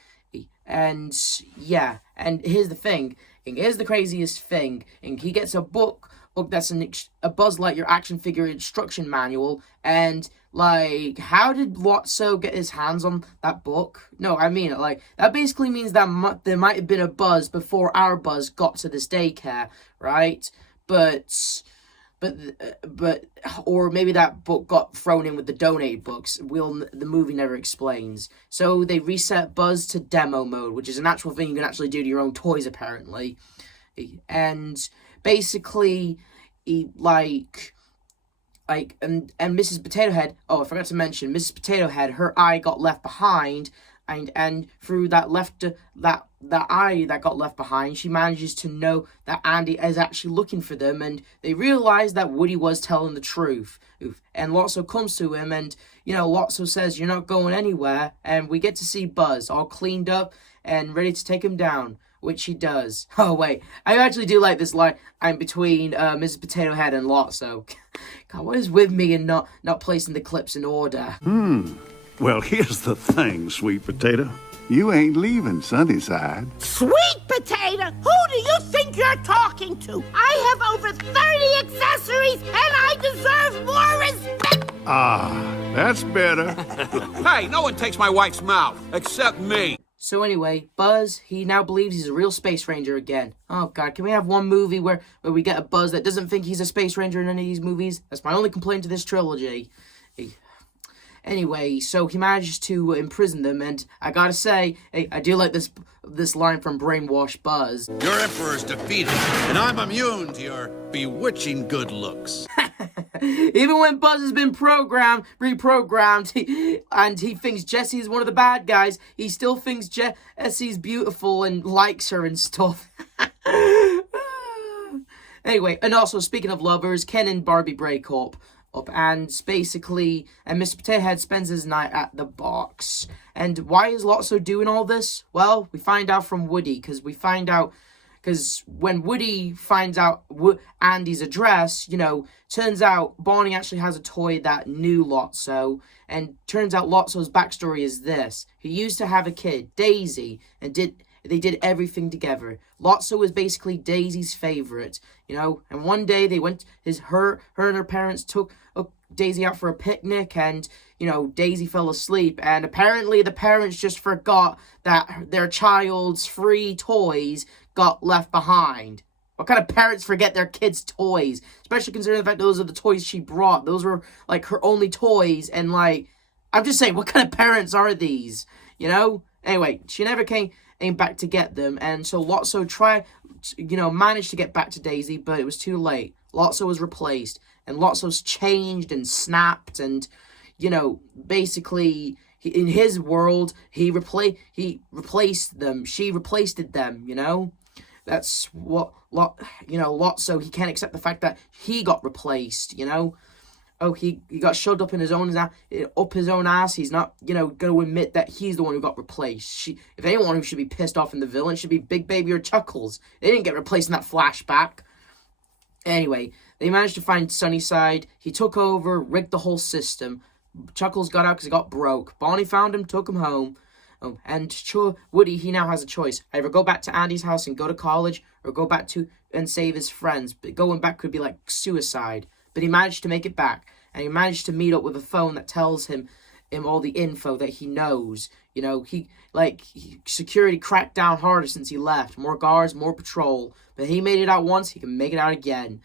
And, yeah, and here's the thing, and here's the craziest thing, and he gets a book that's a Buzz Lightyear action figure instruction manual, and, like, how did Lotso get his hands on that book? No, I mean, like, that basically means that there might have been a Buzz before our Buzz got to this daycare, right? Or maybe that book got thrown in with the donated books. The movie never explains. So they reset Buzz to demo mode, which is an actual thing you can actually do to your own toys, apparently. And basically, and Mrs. Potato Head, oh, I forgot to mention, Mrs. Potato Head, her eye got left behind, and through that eye that got left behind, she manages to know that Andy is actually looking for them, and they realize that Woody was telling the truth. And Lotso comes to him, and, you know, Lotso says, "You're not going anywhere," and we get to see Buzz all cleaned up and ready to take him down, which he does. Oh, wait, I actually do like this line between Mrs. Potato Head and Lotso. God, what is with me and not placing the clips in order? Well, here's the thing, Sweet Potato. You ain't leaving Sunnyside. Sweet potato! Who do you think you're talking to? I have over 30 accessories, and I deserve more respect! Ah, that's better. Hey, no one takes my wife's mouth, except me. So anyway, Buzz, he now believes he's a real space ranger again. Oh, God, can we have one movie where we get a Buzz that doesn't think he's a space ranger in any of these movies? That's my only complaint to this trilogy. Anyway, so he manages to imprison them, and I gotta say, I do like this line from Brainwash Buzz. Your emperor's defeated, and I'm immune to your bewitching good looks. Even when Buzz has been reprogrammed, and he thinks Jessie is one of the bad guys, he still thinks Jessie's beautiful and likes her and stuff. Anyway, and also, speaking of lovers, Ken and Barbie break up, and basically, and Mr. Potato Head spends his night at the box. And why is Lotso doing all this? Well, we find out from Woody, because when Woody finds out Andy's address, turns out Barney actually has a toy that knew Lotso, and turns out Lotso's backstory is this. He used to have a kid, Daisy, and they did everything together. Lotso was basically Daisy's favorite, and one day they went, her and her parents took Daisy out for a picnic, and, Daisy fell asleep, and apparently the parents just forgot that their child's free toys got left behind. What kind of parents forget their kids' toys? Especially considering the fact those are the toys she brought. Those were, her only toys, and, I'm just saying, what kind of parents are these? Anyway, she never came back to get them, and so Lotso managed to get back to Daisy, but it was too late. Lotso was replaced, and Lotso's changed and snapped, and, basically, in his world, he replaced them. She replaced them, That's what, Lotso, he can't accept the fact that he got replaced, Oh, he got shoved up his own ass. He's not, going to admit that he's the one who got replaced. If anyone who should be pissed off in the villain, should be Big Baby or Chuckles. They didn't get replaced in that flashback. Anyway, they managed to find Sunnyside. He took over, rigged the whole system. Chuckles got out because he got broke. Barney found him, took him home. And Woody, he now has a choice. Either go back to Andy's house and go to college, or go back and save his friends. But going back could be like suicide. But he managed to make it back, and he managed to meet up with a phone that tells him all the info that he knows. Security cracked down harder since he left. More guards, more patrol. But he made it out once, he can make it out again.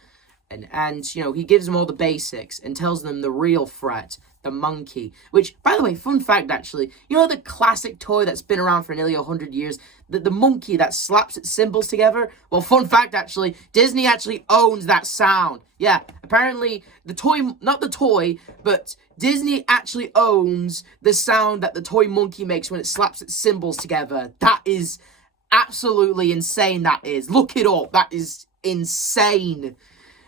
And he gives them all the basics and tells them the real threat, the monkey. Which, by the way, fun fact actually, the classic toy that's been around for nearly 100 years? The monkey that slaps its cymbals together? Well, fun fact actually, Disney actually owns that sound. Yeah, apparently not the toy, but Disney actually owns the sound that the toy monkey makes when it slaps its cymbals together. That is absolutely insane, that is. Look it up, that is insane.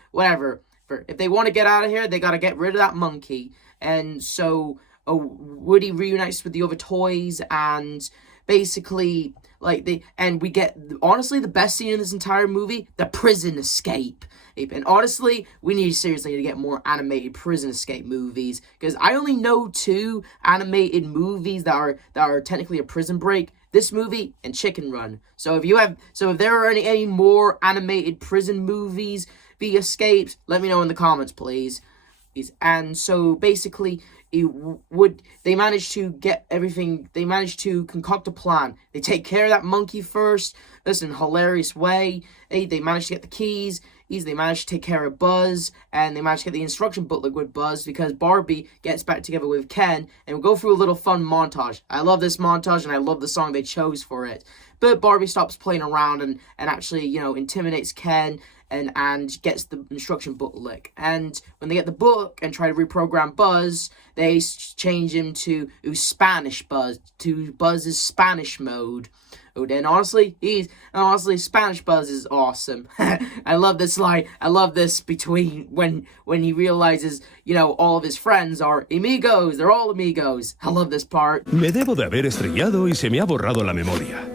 Whatever. If they want to get out of here, they got to get rid of that monkey. And so Woody reunites with the other toys, and basically, we get, honestly, the best scene in this entire movie, the prison escape. And honestly, we need seriously to get more animated prison escape movies, because I only know 2 animated movies that are technically a prison break. This movie and Chicken Run. So if there are any more animated prison movies, be escapes, let me know in the comments, please. And so basically, they managed to get everything. They managed to concoct a plan. They take care of that monkey first. This in a hilarious way. They managed to get the keys. They managed to take care of Buzz, and they managed to get the instruction booklet with Buzz, because Barbie gets back together with Ken, and we go through a little fun montage. I love this montage, and I love the song they chose for it. But Barbie stops playing around and actually, intimidates Ken and gets the instruction booklet. And when they get the book and try to reprogram Buzz, they change him to Spanish Buzz, to Buzz's Spanish mode. And honestly, Spanish Buzz is awesome. I love this line. I love this between when he realizes, all of his friends are amigos. They're all amigos. I love this part. Me debo de haber estrellado y se me ha borrado la memoria.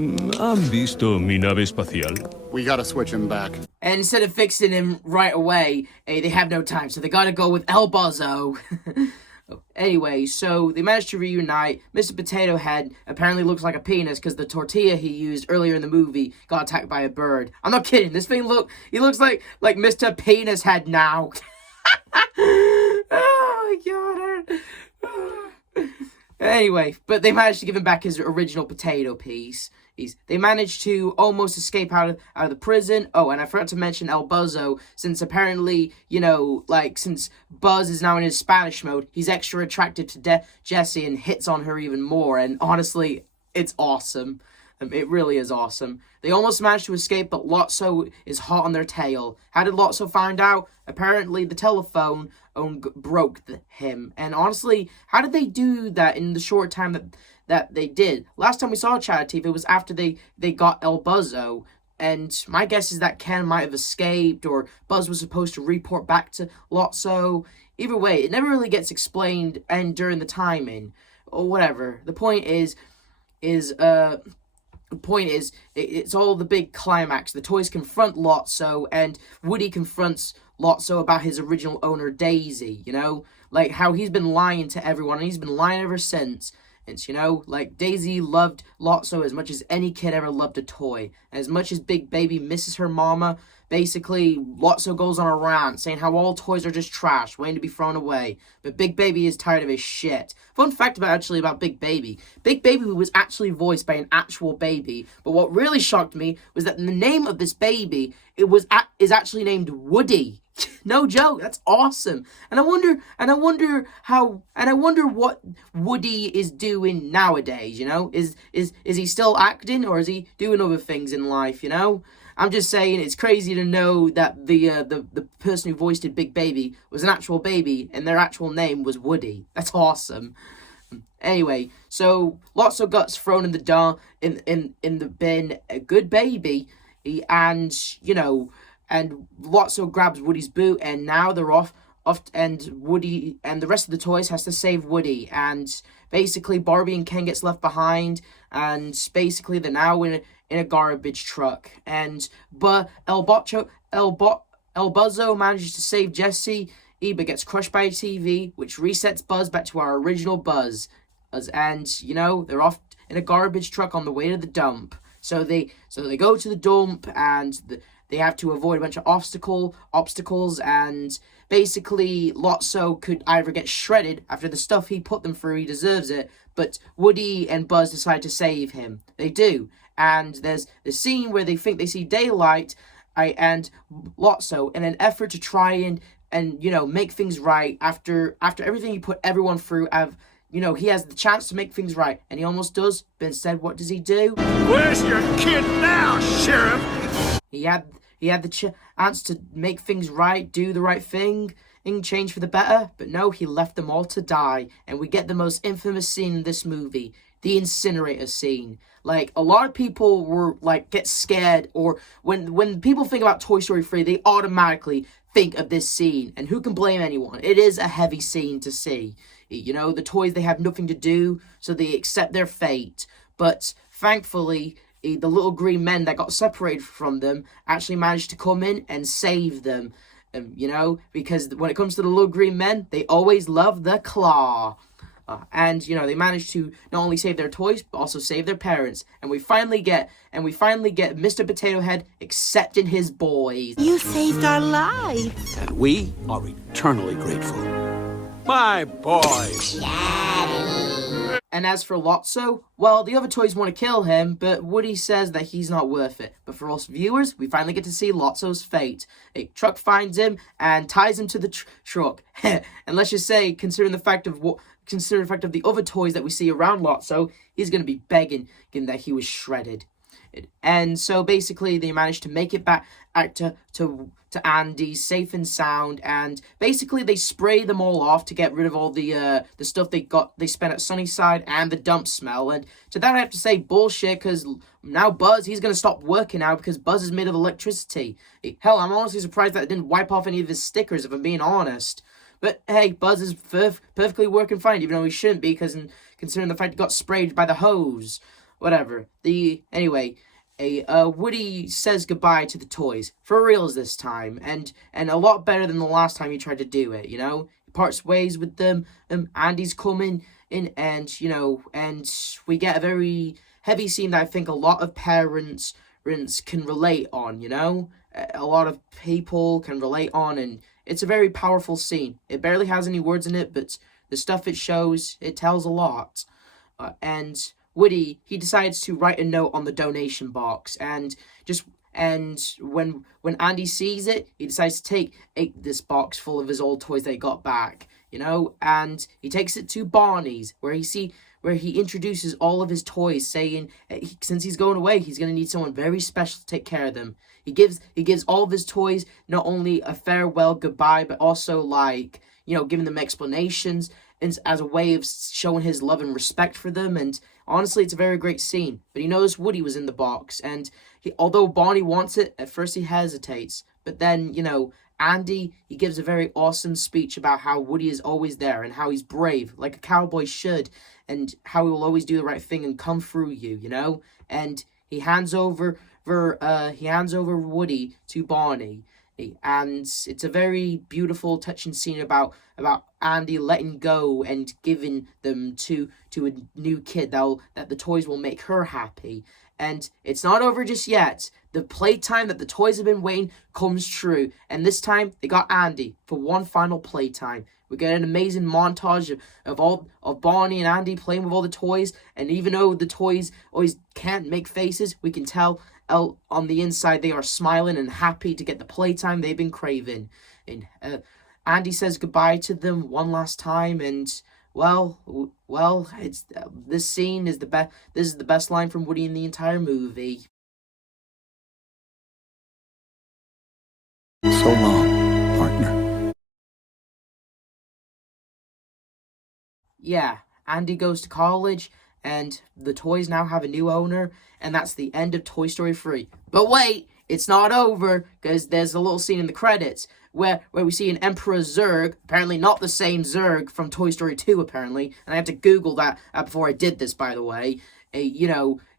¿Han visto mi nave espacial? We gotta switch him back. And instead of fixing him right away, they have no time, so they gotta go with El Buzzo. Anyway, so they managed to reunite. Mr. Potato Head apparently looks like a penis because the tortilla he used earlier in the movie got attacked by a bird. I'm not kidding. This thing he looks like Mr. Penis Head now. Oh my god. Anyway, but they managed to give him back his original potato piece. They managed to almost escape out of the prison. Oh, and I forgot to mention El Buzzo, since apparently, since Buzz is now in his Spanish mode, he's extra attracted to Jessie and hits on her even more. And honestly, it's awesome. It really is awesome. They almost managed to escape, but Lotso is hot on their tail. How did Lotso find out? Apparently, the telephone broke him. And honestly, how did they do that in the short time that they did? Last time we saw Chad TV, it was after they got El Buzzo. And my guess is that Ken might have escaped, or Buzz was supposed to report back to Lotso. Either way, it never really gets explained and during the timing, or whatever. The point is it's all the big climax. The toys confront Lotso, and Woody confronts Lotso about his original owner, Daisy, you know? Like, how he's been lying to everyone, and he's been lying ever since. It's, you know, like, Daisy loved Lotso as much as any kid ever loved a toy. And as much as Big Baby misses her mama, basically, Lotso goes on a rant, saying how all toys are just trash, waiting to be thrown away. But Big Baby is tired of his shit. Fun fact about Big Baby. Big Baby was actually voiced by an actual baby. But what really shocked me was that the name of this baby, is actually named Woody. No joke, that's awesome. And I wonder what Woody is doing nowadays, you know? Is he still acting, or is he doing other things in life, you know? I'm just saying, it's crazy to know that the person who voiced it, Big Baby, was an actual baby, and their actual name was Woody. That's awesome. Anyway, so Lotso gets thrown in the bin, a good baby, and, you know, and Lotso grabs Woody's boot, and now they're off, and Woody and the rest of the toys has to save Woody, and basically Barbie and Ken gets left behind, and basically they're now in a garbage truck, but El Buzzo manages to save Jesse, but gets crushed by a TV, which resets Buzz back to our original Buzz, and, you know, they're off in a garbage truck on the way to the dump. So they go to the dump, and they have to avoid a bunch of obstacles, and basically Lotso could either get shredded after the stuff he put them through, he deserves it, but Woody and Buzz decide to save him. They do, and there's the scene where they think they see daylight, and Lotso, in an effort to try and you know, make things right after everything he put everyone through, you know, he has the chance to make things right, and he almost does, but instead, what does he do? Where's your kid now, Sheriff? He had the chance to make things right, do the right thing, and change for the better, but no, he left them all to die, and we get the most infamous scene in this movie, the incinerator scene. Like, a lot of people were, like, get scared, or when people think about Toy Story 3, they automatically think of this scene, and who can blame anyone? It is a heavy scene to see. You know, the toys, they have nothing to do, so they accept their fate. But thankfully, the little green men that got separated from them actually managed to come in and save them. You know, because when it comes to the little green men, they always love the claw. And, you know, they managed to not only save their toys, but also save their parents. And we finally get Mr. Potato Head accepting his boys. You saved our lives. And we are eternally grateful. My boys. And as for Lotso, well, the other toys want to kill him, but Woody says that he's not worth it. But for us viewers, we finally get to see Lotso's fate. A truck finds him and ties him to the truck. And let's just say, considering the fact of the other toys that we see around Lotso, he's going to be begging that he was shredded. And so basically they managed to make it back to Andy safe and sound, and basically they spray them all off to get rid of all the stuff they spent at Sunnyside and the dump smell. And to that I have to say bullshit, because now Buzz, he's going to stop working now because Buzz is made of electricity. Hell, I'm honestly surprised that it didn't wipe off any of his stickers, if I'm being honest. But hey, Buzz is perfectly working fine, even though he shouldn't be, considering the fact he got sprayed by the hose. Whatever. Anyway, Woody says goodbye to the toys, for reals this time, and a lot better than the last time he tried to do it, you know? He parts ways with them, Andy's coming in, and, you know, and we get a very heavy scene that I think a lot of parents can relate on, you know? A lot of people can relate on, and it's a very powerful scene. It barely has any words in it, but the stuff it shows, it tells a lot. And Woody, he decides to write a note on the donation box, and when Andy sees it, he decides to take this box full of his old toys that he got back, you know, and he takes it to Barney's, where where he introduces all of his toys, saying since he's going away, he's going to need someone very special to take care of them. He gives all of his toys not only a farewell goodbye, but also, like, you know, giving them explanations and as a way of showing his love and respect for them. And honestly, it's a very great scene. But he knows Woody was in the box, and although Barney wants it, at first he hesitates. But then, you know, Andy, he gives a very awesome speech about how Woody is always there and how he's brave, like a cowboy should, and how he will always do the right thing and come through you, you know? And he hands over Woody to Barney. And it's a very beautiful, touching scene about Andy letting go and giving them to a new kid that the toys will make her happy. And it's not over just yet. The playtime that the toys have been waiting comes true. And this time, they got Andy for one final playtime. We get an amazing montage of Barney and Andy playing with all the toys. And even though the toys always can't make faces, we can tell on the inside they are smiling and happy to get the playtime they've been craving. And Andy says goodbye to them one last time, and well, it's this scene is the best. This is the best line from Woody in the entire movie. So long, partner. Yeah, Andy goes to college, and the toys now have a new owner, and that's the end of Toy Story 3. But wait, it's not over, because there's a little scene in the credits where we see an Emperor Zurg, apparently not the same Zurg from Toy Story 2, apparently, and I had to Google that before I did this, by the way,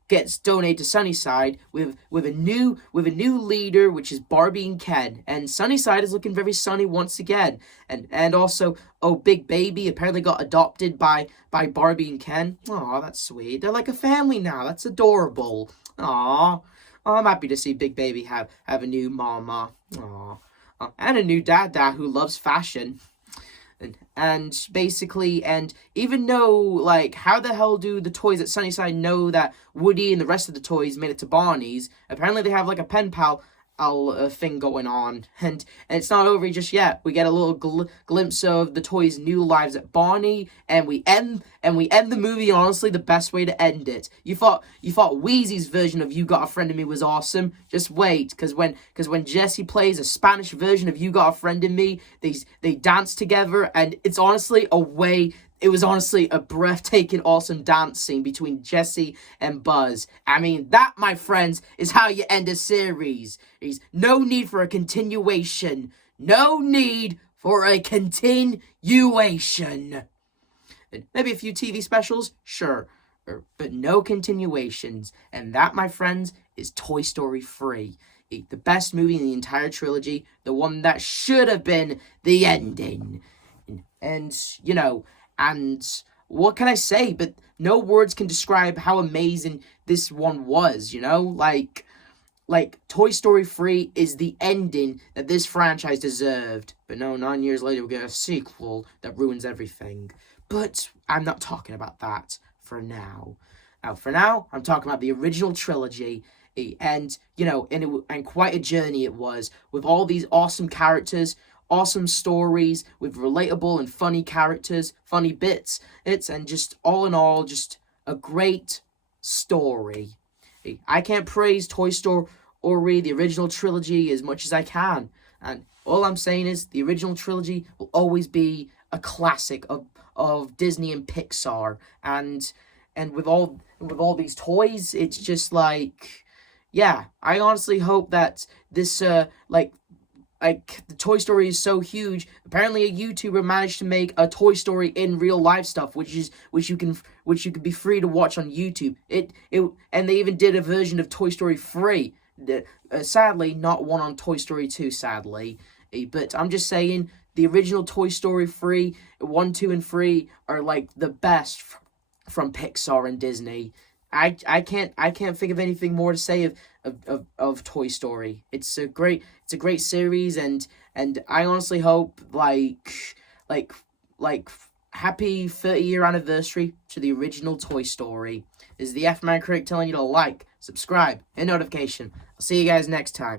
gets donated to Sunnyside with a new leader, which is Barbie and Ken, and Sunnyside is looking very sunny once again, and also, Big Baby apparently got adopted by Barbie and Ken. Aw, that's sweet. They're like a family now. That's adorable. Aw. I'm happy to see Big Baby have a new mama. Aw. And a new dada who loves fashion. And basically, and even though, like, how the hell do the toys at Sunnyside know that Woody and the rest of the toys made it to Barney's? Apparently they have, like, a pen pal thing going on, and it's not over just yet. We get a little glimpse of the toys' new lives at Barney, and we end the movie honestly the best way to end it. You thought Wheezy's version of You Got a Friend in Me was awesome? Just wait, because when Jesse plays a Spanish version of You Got a Friend in Me, they dance together, and it's honestly it was honestly a breathtaking, awesome dance scene between Jesse and Buzz. I mean, that, my friends, is how you end a series. There's no need for a continuation. No need for a continuation. Maybe a few TV specials? Sure. But no continuations. And that, my friends, is Toy Story 3. The best movie in the entire trilogy. The one that should have been the ending. And, you know... And what can I say? But no words can describe how amazing this one was, you know? Like Toy Story 3 is the ending that this franchise deserved. But no, 9 years later we get a sequel that ruins everything. But I'm not talking about that for now. For now, I'm talking about the original trilogy. And, you know, and quite a journey it was, with all these awesome characters, awesome stories, with relatable and funny characters, funny bits, and just all in all, just a great story. I can't praise Toy Story, the original trilogy, as much as I can, and all I'm saying is the original trilogy will always be a classic of Disney and Pixar, and with all these toys, it's just like, yeah, I honestly hope that this like the Toy Story is so huge. Apparently, a YouTuber managed to make a Toy Story in real life stuff, which you can be free to watch on YouTube. And they even did a version of Toy Story 3. Sadly, not one on Toy Story 2. Sadly, but I'm just saying the original Toy Story 3, 1, 2, and 3 are like the best from Pixar and Disney. I can't think of anything more to say of Toy Story. It's a great series, and I honestly hope like happy 30-year anniversary to the original Toy Story. This is the F-Man Critic telling you to like, subscribe, and notification. I'll see you guys next time.